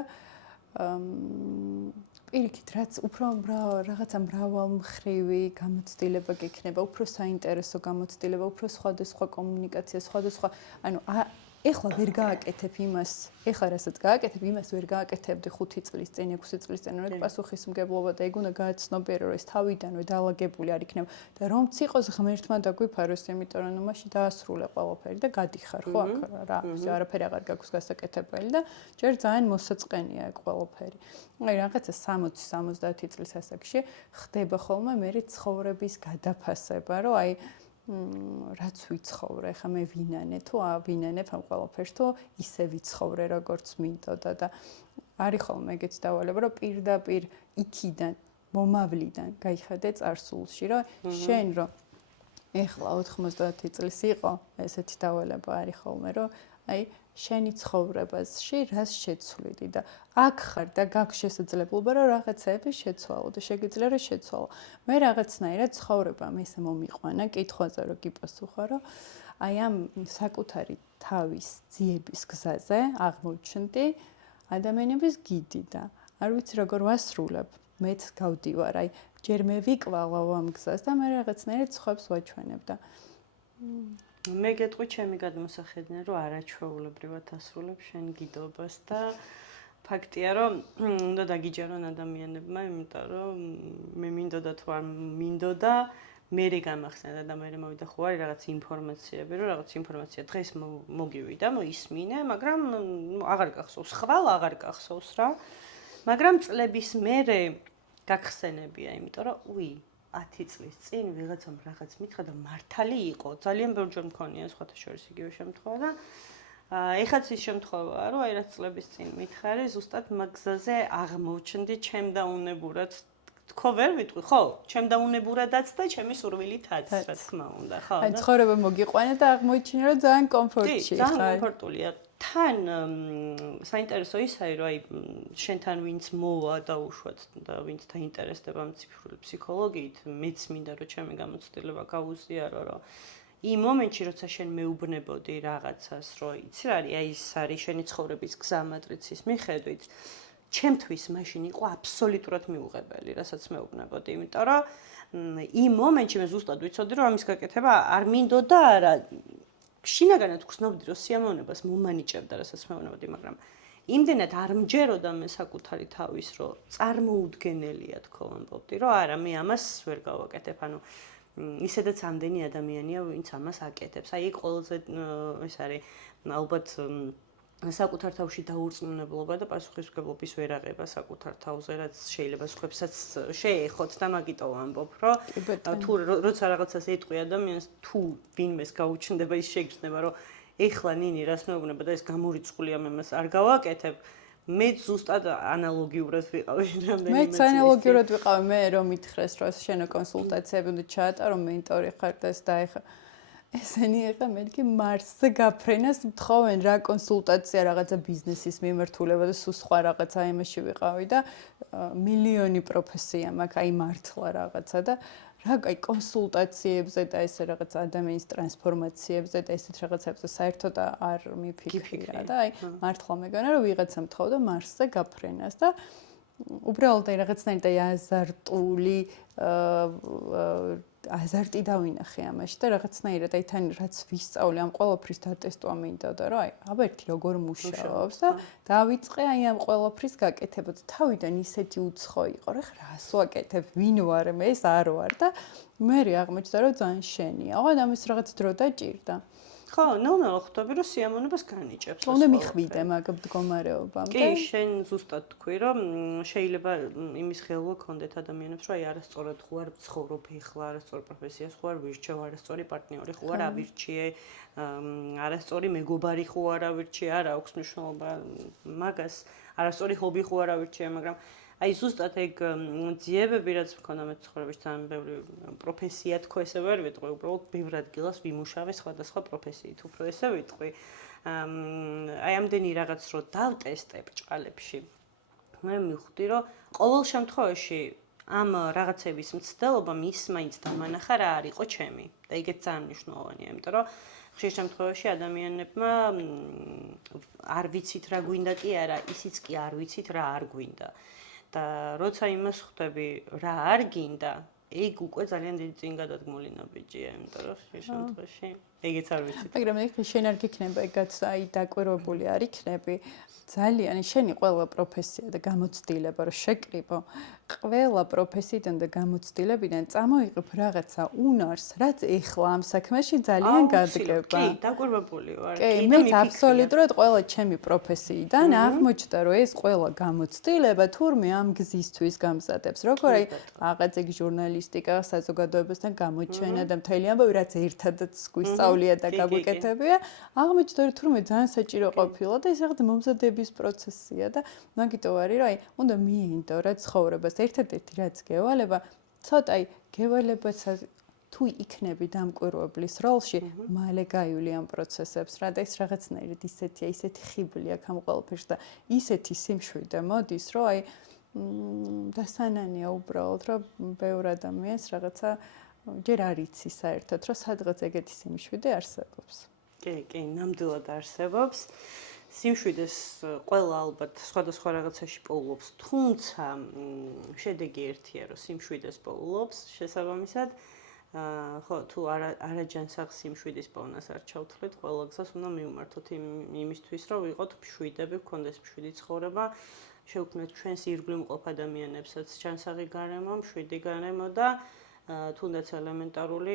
პირიქით, რაც უფრო რაღაცა მრავალმხრივი გამოცდილება გექნება, უფრო საინტერესო გამოცდილება, უფრო სხვადასხვა კომუნიკაცია, სხვადასხვა, ანუ ეხლა ვერ გააკეთებ იმას, ეხლა რასაც გააკეთებ, იმას ვერ გააკეთებდი 5 წლის წინ, 6 წლის წინ, რა პასუხისმგებლობა და ეგ უნდა გააცნობიერო, რომ ეს თავიდანვე დაალაგებული არ იქნება და რომც იყოს ღმერთმა დაგვიფაროს, იმიტომ რომ მაშინ დაასრულე ყველაფერი და გადიხარ, ხო, აქ რა, არაფერი აღარ გაქვს გასაკეთებელი და ჯერ ძალიან მოსაწყენია ეგ ყველაფერი. აი რაღაცა 60-70 წლის ასაკში ხდება ხოლმე მე ცხოვრების გადაფასება, რომ აი რაც ვიცხოვრე, ხა მე ვინანე თუ ავინანებ ამ ყველაფერს თუ ისე ვიცხოვრე როგორც მინდოდა და არის ხოლმე ეგეთი დავალება, რომ პირდაპირ იქიდან, მომავლიდან გაიხედე წარსულში, რომ შენ რომ ეხლა 90 წლის იყო, ესეთი დავალება არის ხოლმე, რომ აი შენი ცხოვრებაში რას შეცვლიდი და აქ ხარ და გაქვს შესაძლებლობა რომ რაღაცები შეცვალო და შეგიძლია რომ შეცვალო. მე რაღაცნაირად ცხოვრებამ ესე მომიყვანა კითხვაზე რომ გიპასუხა რომ აი ამ საკუთარი თავის ძიების გზაზე აღმოჩნდი ადამიანების გიდი და არ ვიცი როგორ ვასრულებ. მეც გავდივარ, აი ჯერ მე ვიკვალავ ამ გზას და მე რაღაცნაირად სხვებს ვაჩვენებ და მე გეტყვი ჩემი გადმოსახედნე რომ არაჩვეულებრივად ასრულებ შენ გიდობას და ფაქტია, რომ უნდა დაგიჯერონ ადამიანებმა, იმიტომ რომ მე მინდოდა თუ არ მინდოდა, მერე გამახსენდა და მერე მოვიდა ხო არის რაღაც ინფორმაციები, რომ რაღაც ინფორმაცია დღეს მოგივიდა, მოისმინე, მაგრამ აღარ გახსოვს, ხვალ აღარ გახსოვს რა. მაგრამ წლების მერე გახსენებია, იმიტომ რომ 10 წლის წინ ვიღაცამ რაღაც მითხრა და მართალი იყო. ძალიან ბევრჯერ მქონია სხვათა შორის იგივე შემთხვევა და ეხაც ის შემთხვევაა, რომ აი რაც წლების წინ მითხარი, ზუსტად მაგ გზაზე აღმოჩნდი ჩემდაუნებურად თქო ვერ ვიტყვი, ხო? ჩემდაუნებურადაც და ჩემი სურვილითაც, რა თქმა უნდა, ხო? აი ცხოვრება მოგიყვანა და აღმოიჩინე, რომ ძალიან კომფორტში ხარ. ძალიან კომფორტულია. თან საინტერესო ისაა, რომ აი შენთან ვინც მოვა დაუშვათ და ვინც დაინტერესდება ციფრული ფსიქოლოგიით, მეც მინდა რომ ჩემი გამოცდილება გაუზიარო, რომ იმ მომენტში, როცა შენ მეუბნებოდი რაღაცას, რომ იცი რა არის, აი ეს არის შენი ცხოვრების გზა მატრიცის მიხედვით, ჩემთვის მაშინ იყო აბსოლუტურად მიუღებელი, რასაც მეუბნებოდი, იმიტომ რომ იმ მომენტში მე ზუსტად ვიცოდი, რომ ამის გაკეთება არ მინდოდა არა. შინაგანად ვგრძნობდი, რომ სიამოვნებას მომანიჭებდა, რასაც მეუბნებოდი, მაგრამ იმდენად არ მჯეროდა მე საკუთარი თავის, რომ წარმოუდგენელია თქო ვამბობდი, რომ არა, მე ამას ვერ გავაკეთებ, ანუ ისედაც ამდენი ადამიანია, ვინც ამას აკეთებს. აი, ყველაზე ეს არის ალბათ საკუთარ თავში დაურწმუნებლობა და პასუხისმგებლობის ვერაღება საკუთარ თავზე, რაც შეიძლება სხვებსაც შეეხოთ და მაგიტო ვამბობ, რომ თუ როცა რაღაცას ეტყვი ადამიანს, თუ ვინმეს გაუჩნდება ის შეგრძნება, რომ ეხლა ნინი რას მეუბნება და ეს გამორიცხულია მე მას არ გავაკეთებ, მე ზუსტად ანალოგიურად ვიყავი რამდენიმე წელი. მეც ანალოგიურად ვიყავი, მე რომ მითხრეს, რომ შენო კონსულტაციები უნდა ჩაატარო, მენტორი ხარ და ეს და ეხა ესენი ეხა მეთქი მარსზე გაფრენას მთხოვენ რა კონსულტაცია რაღაცა ბიზნესის მიმართულება და სულ სხვა რაღაცა იმაში ვიყავი და მილიონი პროფესია მაქვს აი მართლა რაღაცა და რა აი კონსულტაციებზე და ესე რაღაც ადამიანის ტრანსფორმაციებზე და ესეთ რაღაცებზე საერთოდ არ მიფიქრია და აი მართლა მეგონა რომ ვიღაცა მთხოვდა მარსზე გაფრენას და უბრალოდ აი რაღაცნაირად აი აზარტული აზარტი დავინახე ამაში და რაღაცნაირად აი თან რაც ვისწავლე ამ ყველაფრის დატესტვა მინდოდა რომ აი აბა ერთი როგორ მუშაობს და დავიწყე აი ამ ყველაფრის გაკეთება და თავიდან ისეთი უცხო იყო რა რას ვაკეთებ ვინ ვარ მე ეს არ ვარ და მე აღმოჩნდა რომ ძალიან შენია აღარ ამის რაღაც დრო დაჭირდა ხო, ნელ-ნელა ხვდები, რომ სიამოვნებას განიჭებს. უნდა მიხვიდე მაგ მდგომარეობამდე. კი, შენ ზუსტად თქვი, რომ შეიძლება იმის ხელვა გქონდეთ ადამიანებს, რომ აი არასწორად ხო არ ცხოვრობ ეხლა, არასწორ პროფესიას ხო არ ვირჩევ, არასწორი პარტნიორი ხო არ ავირჩიე, არასწორი მეგობარი ხო არ ავირჩიე, არა აქვს მნიშვნელობა მაგას, არასწორი ჰობი ხო არ ავირჩიე, მაგრამ აი ზუსტად ეგ ძიებები რაც მქონდა მე ცხოვრებაში ძალიან ბევრი პროფესია თქო ესე ვერ ვიტყვი უბრალოდ ბევრ ადგილას ვიმუშავე სხვადასხვა პროფესიით უფრო ესე ვიტყვი აი ამდენი რაღაც რო დავტესტე ბჭყალებში მე მივხვდი რომ ყოველ შემთხვევაში ამ რაღაცების მცდელობა მის მაინც დამანახა რა არისო ჩემი და ეგეც ძალიან მნიშვნელოვანია იმიტომ რომ ხშირ შემთხვევაში ადამიანებმა არ ვიცით რა გვინდა კი არა ისიც კი არ ვიცით რა არ გვინდა და როცა იმას ხვდები რა არ გინდა, ეგ უკვე ძალიან დიდი წინგადადგმული ნაბიჯია, იმიტომ რომ ხშირ შემთხვევაში ეგეც არ ვიცით. მაგრამ ეგ შენ არ გიქნება ეგაც აი დაკვირვებული არ იქნები. ძალიან შენი ყველა პროფესია და გამოცდილება რომ შეკრიბო, ყველა პროფესიიდან და გამოცდილებიდან წამოიღებ რაღაცა უნარს, რაც ეხლა ამ საქმეში ძალიან გადგება. კი, დაკვირვებული ვარ. კი, მეც აბსოლუტურად ყველა ჩემი პროფესიიდან აღმოჩნდა, რომ ეს ყველა გამოცდილება თურმე ამ გზისთვის გამზადებს. როგორ აი რაღაც ეგ ჟურნალისტიკა, საზოგადოებასთან გამოჩენა და მთელი ამბავი რაც ერთადაც გვისწავლია და გაგვეკეთებია, აღმოჩნდა, რომ თურმე ძალიან საჭირო ყოფილა და ეს რაღაც მომზადების პროცესია და მაგიტო არის, რომ აი უნდა მიინდო რა ცხოვრებას ერთადერთი რაც გევალება, ცოტა აი გევალებაც თუ იქნები დამკვირვებლის როლში, მალე გაივლი ამ პროცესებს, რა და ეს რაღაცნაირად ისეთი ხიბლი აქვს ამ ყველაფერს და ისეთი სიმშვიდე მოდის, რომ აი დასანანია უბრალოდ, რომ ბევრ ადამიანს რაღაცა ჯერ არ იცი საერთოდ, რომ სადღაც ეგეთი სიმშვიდე არსებობს. კი, ნამდვილად არსებობს. სიმშვიდეს ყველა ალბათ სხვადასხვა რაღაცაში პოულობს, თუმცა შედეგი ერთია, რომ სიმშვიდეს პოულობს, შესაბამისად ხო, თუ არაჯანსაღ სიმშვიდის პოვნას არ ჩავთვლით, ყველა გზას უნდა მივმართოთ იმისთვის, რომ ვიყოთ მშვიდები, გქონდეს მშვიდი ცხოვრება, შევქმნათ ჩვენს ირგვლივ მყოფ ადამიანებსაც ჯანსაღი გარემო, მშვიდი გარემო და თუნდაც ელემენტარული,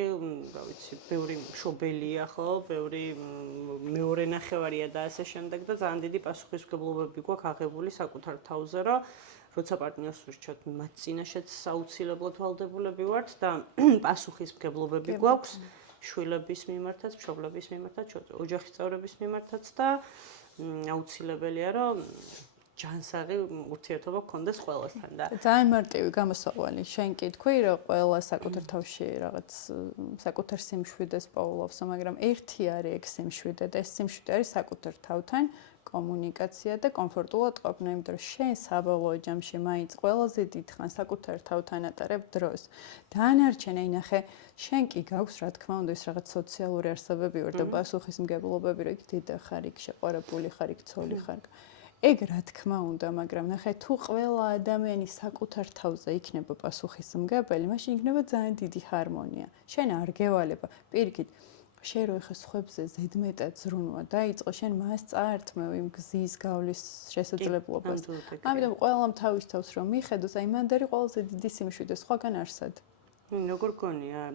რა ვიცი, ბევრი მშობელია, ხო, ბევრი მეორე ნახევარია და ასე შემდეგ და ძალიან დიდი პასუხისმგებლობები გვაქვს აღებული საკუთარ თავზე, რომ როცა პარტნიორს ვირჩევთ, მათ წინაშეც აუცილებლად ვალდებულები ვართ და პასუხისმგებლობები გვაქვს შვილების მიმართაც, მშობლების მიმართაც, ოჯახის წევრების მიმართაც და აუცილებელია, რომ ჯანსაღი ურთიერთობა გქონდეს ყველასთან და ძალიან მარტივი გამოსავალი. შენ კი თქვი, რომ ყველა საკუთარ თავში რაღაც საკუთარ სიმშვიდეს პოულობს, მაგრამ ერთი არის ეგ სიმშვიდე და ეს სიმშვიდე არის საკუთარ თავთან კომუნიკაცია და კომფორტულად ყოფნა, იმიტომ რომ შენ საბოლოო ჯამში მაინც ყველაზე დიდხან საკუთარ თავთან ატარებ დროს. დანარჩენ აი ნახე, შენ კი გაქვს რა თქმა უნდა ეს რაღაც სოციალური არსებები ვარ და პასუხისმგებლობები, რომ იქ დედა ხარ, იქ შეყვარებული ხარ, იქ ცოლი ხარ. ეგ რა თქმა უნდა, მაგრამ ნახე, თუ ყველა ადამიანი საკუთარ თავზე იქნება პასუხისმგებელი, მაშინ იქნება ძალიან დიდი ჰარმონია. შენ არ გევალება, პირიქით, შენ რო ხე სხვებზე ზედმეტად ზრუნვა დაიწყო, შენ მას წაართმევ იმ გზის გავლის შესაძლებლობას. ამიტომ ყველამ თავის თავს რომ მიხედოს, აი მან დარი ყველაზე დიდი სიმშვიდე, სხვაგან არსად. როგორ გონია,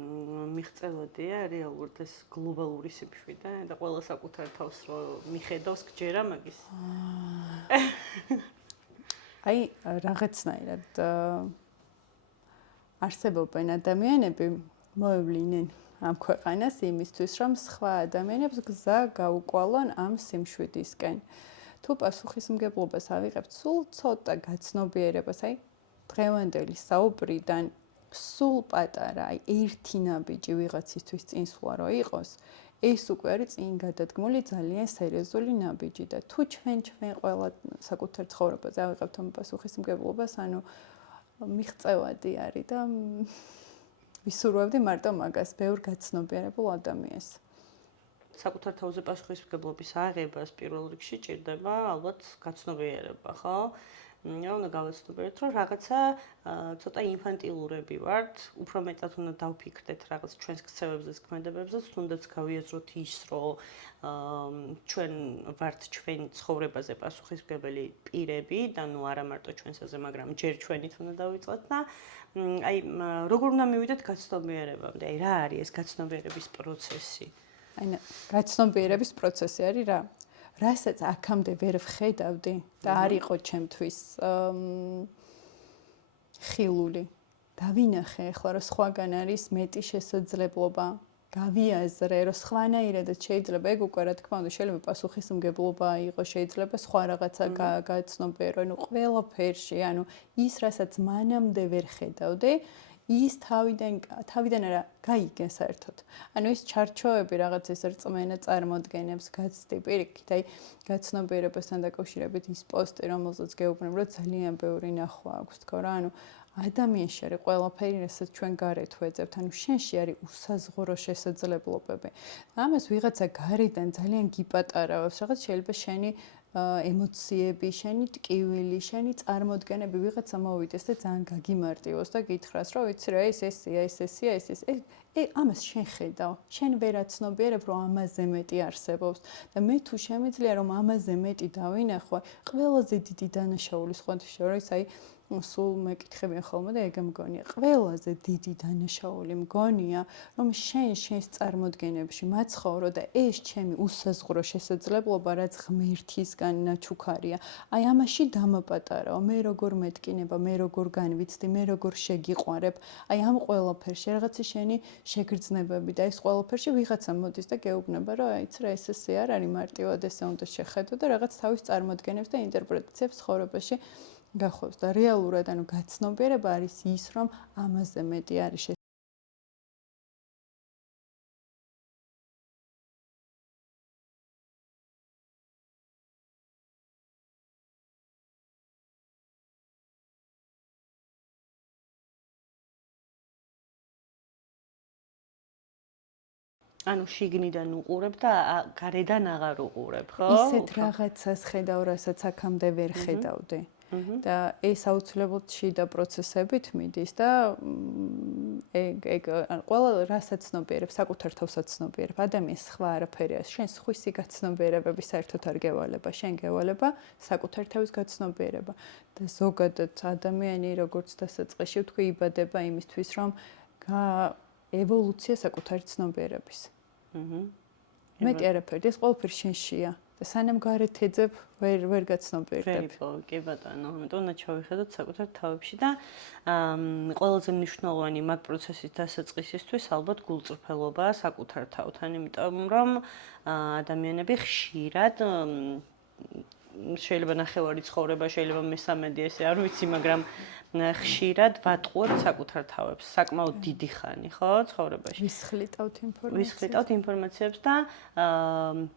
მიღწევადია რეალურად ეს გლობალური სიმშვიდე და ყველა საკუთარ თავს რო მიხედავს, გჯერა მაგის? აი, რაღაცნაირად არსებობენ ადამიანები, მოევლინენ ამ ქვეყანას იმისთვის, რომ სხვა ადამიანებს გზა გაუკვალონ ამ სიმშვიდისკენ. თუ პასუხისმგებლობას ავიღებთ სულ ცოტა გაცნობიერებას, აი, დღევანდელი საუბრიდან სულ პატარა, აი, ერთი ნაბიჯი ვიღაცისთვის წინსვლა რო იყოს, ეს უკვე არის წინ გადადგმული ძალიან სერიოზული ნაბიჯი და თუ ჩვენ ყველა საკუთარ ცხოვრებაზე ავიღებთ ამ პასუხისმგებლობას, ანუ მიღწევადი არის და ვისურვებდი მარტო მაგას, ბევრ გაცნობიერებულ ადამიანს. საკუთარ თავზე პასუხისმგებლობის აღებას პირველ რიგში ჭირდება ალბათ გაცნობიერება, ხო? უნდა გავაცნობიეროთ, რომ რაღაცა ცოტა ინფანტილურები ვართ, უფრო მეტად უნდა დავფიქრდეთ რაღაც ჩვენს ქცევებზეც, ქმედებებზეც, თუნდაც გავიაზროთ ის, რომ ჩვენ ვართ ჩვენ ცხოვრებაზე პასუხისმგებელი პირები და ნუ არა მარტო ჩვენსაზე, მაგრამ ჯერ ჩვენით უნდა დავიწყოთ და აი როგორ უნდა მივიდეთ გაცნობიერებამდე? აი რა არის ეს გაცნობიერების პროცესი? აი გაცნობიერების პროცესი არის რა? რასაც აქამდე ვერ ვხედავდი და არ იყო ჩემთვის ხილული. დავინახე ახლა რომ სხვაგან არის მეტი შესაძლებლობა. გავიაზრე რომ სხვანაირადაც შეიძლება ეგ უკვე რა თქმა უნდა შეიძლება პასუხისმგებლობა იყოს, შეიძლება სხვა რაღაცა გაცნობიერო, ანუ ყველაფერში, ანუ ის რასაც მანამდე ვერ ხედავდი ის თავიდან არა გაიგე საერთოდ. ანუ ის ჩარჩოები რაღაც ეს რწმენა წარმოადგენებს გაცდი პირიქით, აი გაცნობიერებასთან დაკავშირებით ის პოსტი, რომელზეც გეუბნებ, რომ ძალიან ბევრი ნახვა აქვს თქო რა, ანუ ადამიანში არის ყველაფერი, რასაც ჩვენ გარეთ ვეძებთ, ანუ შენში არის უსაზღურო შესაძლებლობები. ამას ვიღაცა გარედან ძალიან გიპატარავებს, რაღაც შეიძლება შენი ემოციები, შენი ტკივილი, შენი წარმოდგენები ვიღაცა მოვიდეს და ძალიან გაგიმარტივოს და გითხრას, რომ ვიცი რა, ეს. ამას შენ ხედავ. შენ ვერაცნობიერებ, რომ ამაზე მეტი არსებობს და მე თუ შემიძლია რომ ამაზე მეტი დავინახო, ყველაზე დიდი დანაშაული სხვადასხვა შორის, აი სულ მეკითხებიან ხოლმე და ეგ მგონია. ყველაზე დიდი დანაშაული მგონია, რომ შენს წარმოდგენებში მაცხოვრო და ეს ჩემი უსაზღურო შესაძლებლობა, რაც ღმერთისგან ნაჩუქარია. აი ამაში დამაპატარავ, მე როგორ მეტკინება, მე როგორ განვიცდი, მე როგორ შეგიყვარებ. აი ამ ყველაფერში რაღაცა შენი შეგრძნებები და ეს ყველაფერში ვიღაცა მოდის და გეუბნება, რომ აიც რა ესე არ არის მარტივად ესე უნდა შეხედო და რაღაც თავის წარმოდგენებს და ინტერპრეტაციებს ცხოვრებაში გახვევს და რეალურად ანუ გაცნობიერება არის ის, რომ ამაზე მეტი არის ანუ შიგნიდან უყურებ და გარედან აღარ უყურებ, ხო? ისეთ რაღაცას ხედავ, რასაც აქამდე ვერ ხედავდი. და ეს აუცილებლად შიდა პროცესებით მიდის და ეგ ყველა რასაც ცნობიერებ, საკუთარ თავსაც ცნობიერებ, ადამიანს სხვა არაფერი არ, შენ სხვისი გაცნობიერებები საერთოდ არ გევალება, შენ გევალება საკუთარ თავის გაცნობიერება და ზოგადად ადამიანი როგორც დასაწყისში ვთქვი იბადება იმისთვის, რომ ევოლუცია საკუთარი ცნობიერების. მეტი არაფერი, ეს ყველაფერი შენშია. და სანამ გარეთ ეძებ, ვერ გაცნობიერდებ. კი ბატონო, ამიტომ უნდა ჩავიხედოთ საკუთარ თავებში და ყველაზე მნიშვნელოვანი მაგ პროცესის დასაწყისისთვის ალბათ გულწრფელობაა საკუთარ თავთან, იმიტომ რომ ადამიანები ხშირად შეიძლება ნახევარი ცხოვრება, შეიძლება მესამედი, ესე არ ვიცი, მაგრამ ხშირად ვატყუებთ საკუთარ თავებს, საკმაოდ დიდი ხანი, ხო, ცხოვრებაში. ვისხლიტავთ ინფორმაციებს და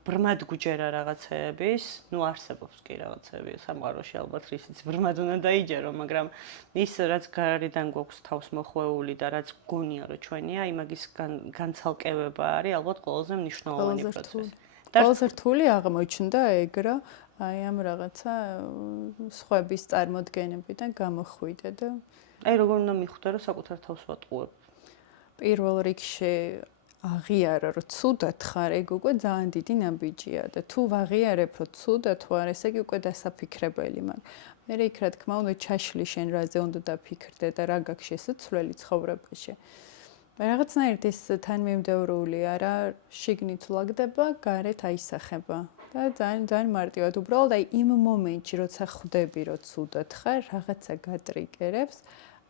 ბრმად გვჯერა რაღაცეების, არსებობს კი რაღაცეები სამყაროში ალბათ, რისიც ბრმად უნდა დაიჯერო, მაგრამ ის რაც გარედან გვაქვს თავს მოხვეული და რაც გონია რომ ჩვენია, იმაგის განცალკევება არის ალბათ ყველაზე მნიშვნელოვანი პროცესი. ყველაზე რთული აღმოჩნდა ეგ რა აი ამ რაღაცა სხვების წარმოდგენებიდან გამოხვიდე და აი როგორ უნდა მიხვდე რომ საკუთარ თავს ვატყუებ? პირველ რიგში აღიარა რომ ცუდად ხარ, ეგ უკვე ძალიან დიდი ნაბიჯია და თუ ვაღიარებ რომ ცუდად ვარ, ესე იგი უკვე დასაფიქრებელი მაქვს. მე იქ რა თქმა უნდა ჩაშლი შენ რაზე უნდა დაფიქრდე და რა გაქვს შესაძლებელი ცხოვრებაში. რაღაცნაირად ეს თანმიმდევრულია რა, შიგნით ვლაგდება, გარეთ აისახება. და ძალიან მარტივად უბრალოდ აი იმ მომენტში როცა ხვდები რომ ცუდად ხარ, რაღაცა გატრიგერებს,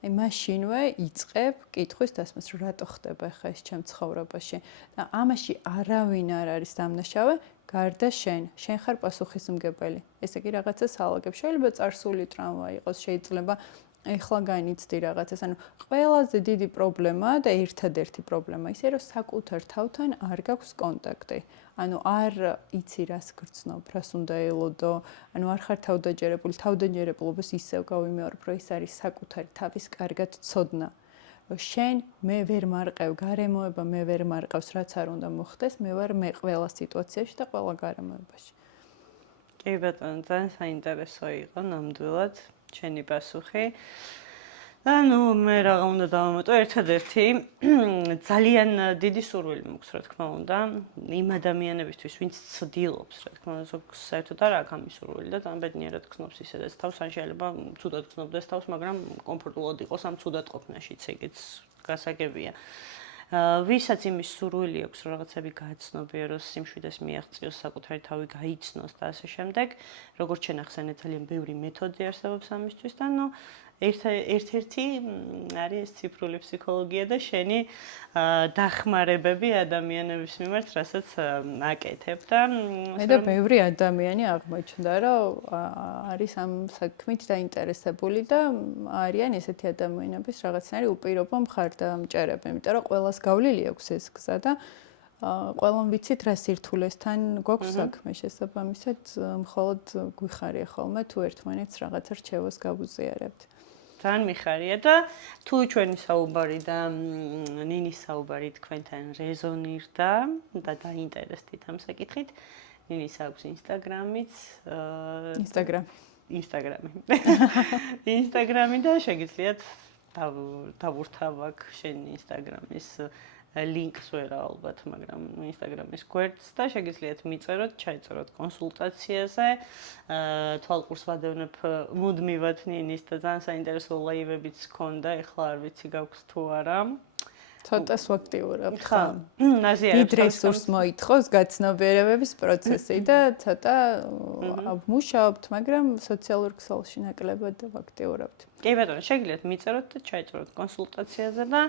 აი მაშინვე იწყებ კითხვის დასმას, რომ რატო ხდება ხა ეს ჩემ ცხოვრებაში და ამაში არავინ არ არის დამნაშავე, გარდა შენ ხარ პასუხისმგებელი. ესე იგი რაღაცა სალაგებ, შეიძლება წარსული ტრავმა იყოს, შეიძლება ეხლა განიცდი რაღაცას, ანუ ყველაზე დიდი პრობლემაა და ერთადერთი პრობლემა ისე რომ საკუთარ თავთან არ გაქვს კონტაქტი. ანუ არ იცი რას გრძნობ, რას უნდა ელოდო, ანუ არ ხარ თავდაჯერებული, თავდაჯერებულობას ისევ გავიმეორებ, რომ ეს არის საკუთარი თავის კარგად ცოდნა. რომ შენ მე ვერ მარყევ, გარემოება მე ვერ მარყევს, რაც არ უნდა მოხდეს, მე ვარ მე ყველა სიტუაციაში და ყველა გარემოებაში. კი ბატონო, ძალიან საინტერესო იყო ნამდვილად ჩვენი პასუხი. და მე რა უნდა დავამატო, ერთადერთი ძალიან დიდი სურვილი მაქვს, რა თქმა უნდა, იმ ადამიანებისთვის, ვინც ცდილობს, რა თქმა უნდა, საერთოდ არ აქვს ამის სურვილი და ძალიან ბედნიერად გრძნობს ისედაც თავს, ან შეიძლება ცუდად გრძნობდეს თავს, მაგრამ კომფორტულად იყოს ამ ცუდად ყოფნაშიც, ეგეც გასაგებია. ვისაც იმის სურვილი აქვს, რომ რაღაცები გააცნობიეროს, სიმშვიდეს მიაღწიოს, საკუთარი თავი გაიცნოს და ასე შემდეგ, როგორც შენ ახსენე, ძალიან ბევრი მეთოდი არსებობს ამისთვის და ერთ-ერთი არის ციფრული ფსიქოლოგია და შენი დახმარებები ადამიანების მიმართ, რასაც აკეთებ და მე და ბევრი ადამიანი აღმოჩნდა, რომ არის ამ საქმით დაინტერესებული და არიან ესეთი ადამიანების რაღაცნაირი უპირობო მხარდამჭერები, იმიტომ რომ ყველას გავლილი აქვს ეს გზა და ყველამ ვიცით რა სირთულესთან გვაქვს საქმე, შესაბამისად მხოლოდ გვიხარია ხოლმე თუ ერთმანეთს რაღაცა რჩევას გავუზიარებთ. ძალიან მიხარია და თუ ჩვენი საუბარი და ნინის საუბარი თქვენთან რეზონირდა და დაინტერესდით ამ საკითხით, ნინის აქვს ინსტაგრამიც, ინსტაგრამი და შეგიძლიათ დავურთავ აქ შენი ინსტაგრამის ლინკს ვერა ალბათ, მაგრამ ინსტაგრამის გვერდს და შეგიძლიათ მიწეროთ, ჩაიწეროთ კონსულტაციაზე. თვალყურს ვადევნებ მუდმივად ნინის და ძალიან საინტერესო ლაივებიც ჰქონდა, ეხლა არ ვიცი გაქვს თუ არა. ცოტას ვაქტიურობთ, ხო. დიდ რესურსს მოითხოვს გაცნობიერებების პროცესი და ცოტა ვმუშაობთ, მაგრამ სოციალურ ქსელში ნაკლებად ვაქტიურობთ. კი ბატონო, შეგიძლიათ მიწეროთ და ჩაიწეროთ კონსულტაციაზე და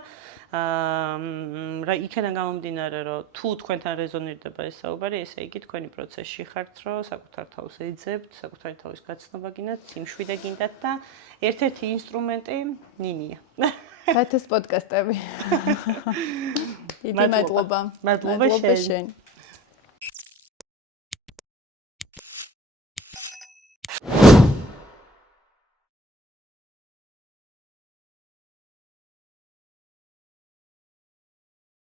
რა იქიდან გამომდინარე, რომ თუ თქვენთან რეზონირდება ეს საუბარი, ესე იგი თქვენი პროცესში ხართ, რომ საკუთარ თავს ეძებთ, საკუთარი თავის გაცნობა გინდათ, სიმშვიდე გინდათ და ერთ-ერთი ინსტრუმენტი ნინია. გათეს პოდკასტები. დიდი მადლობა. მადლობა შენ.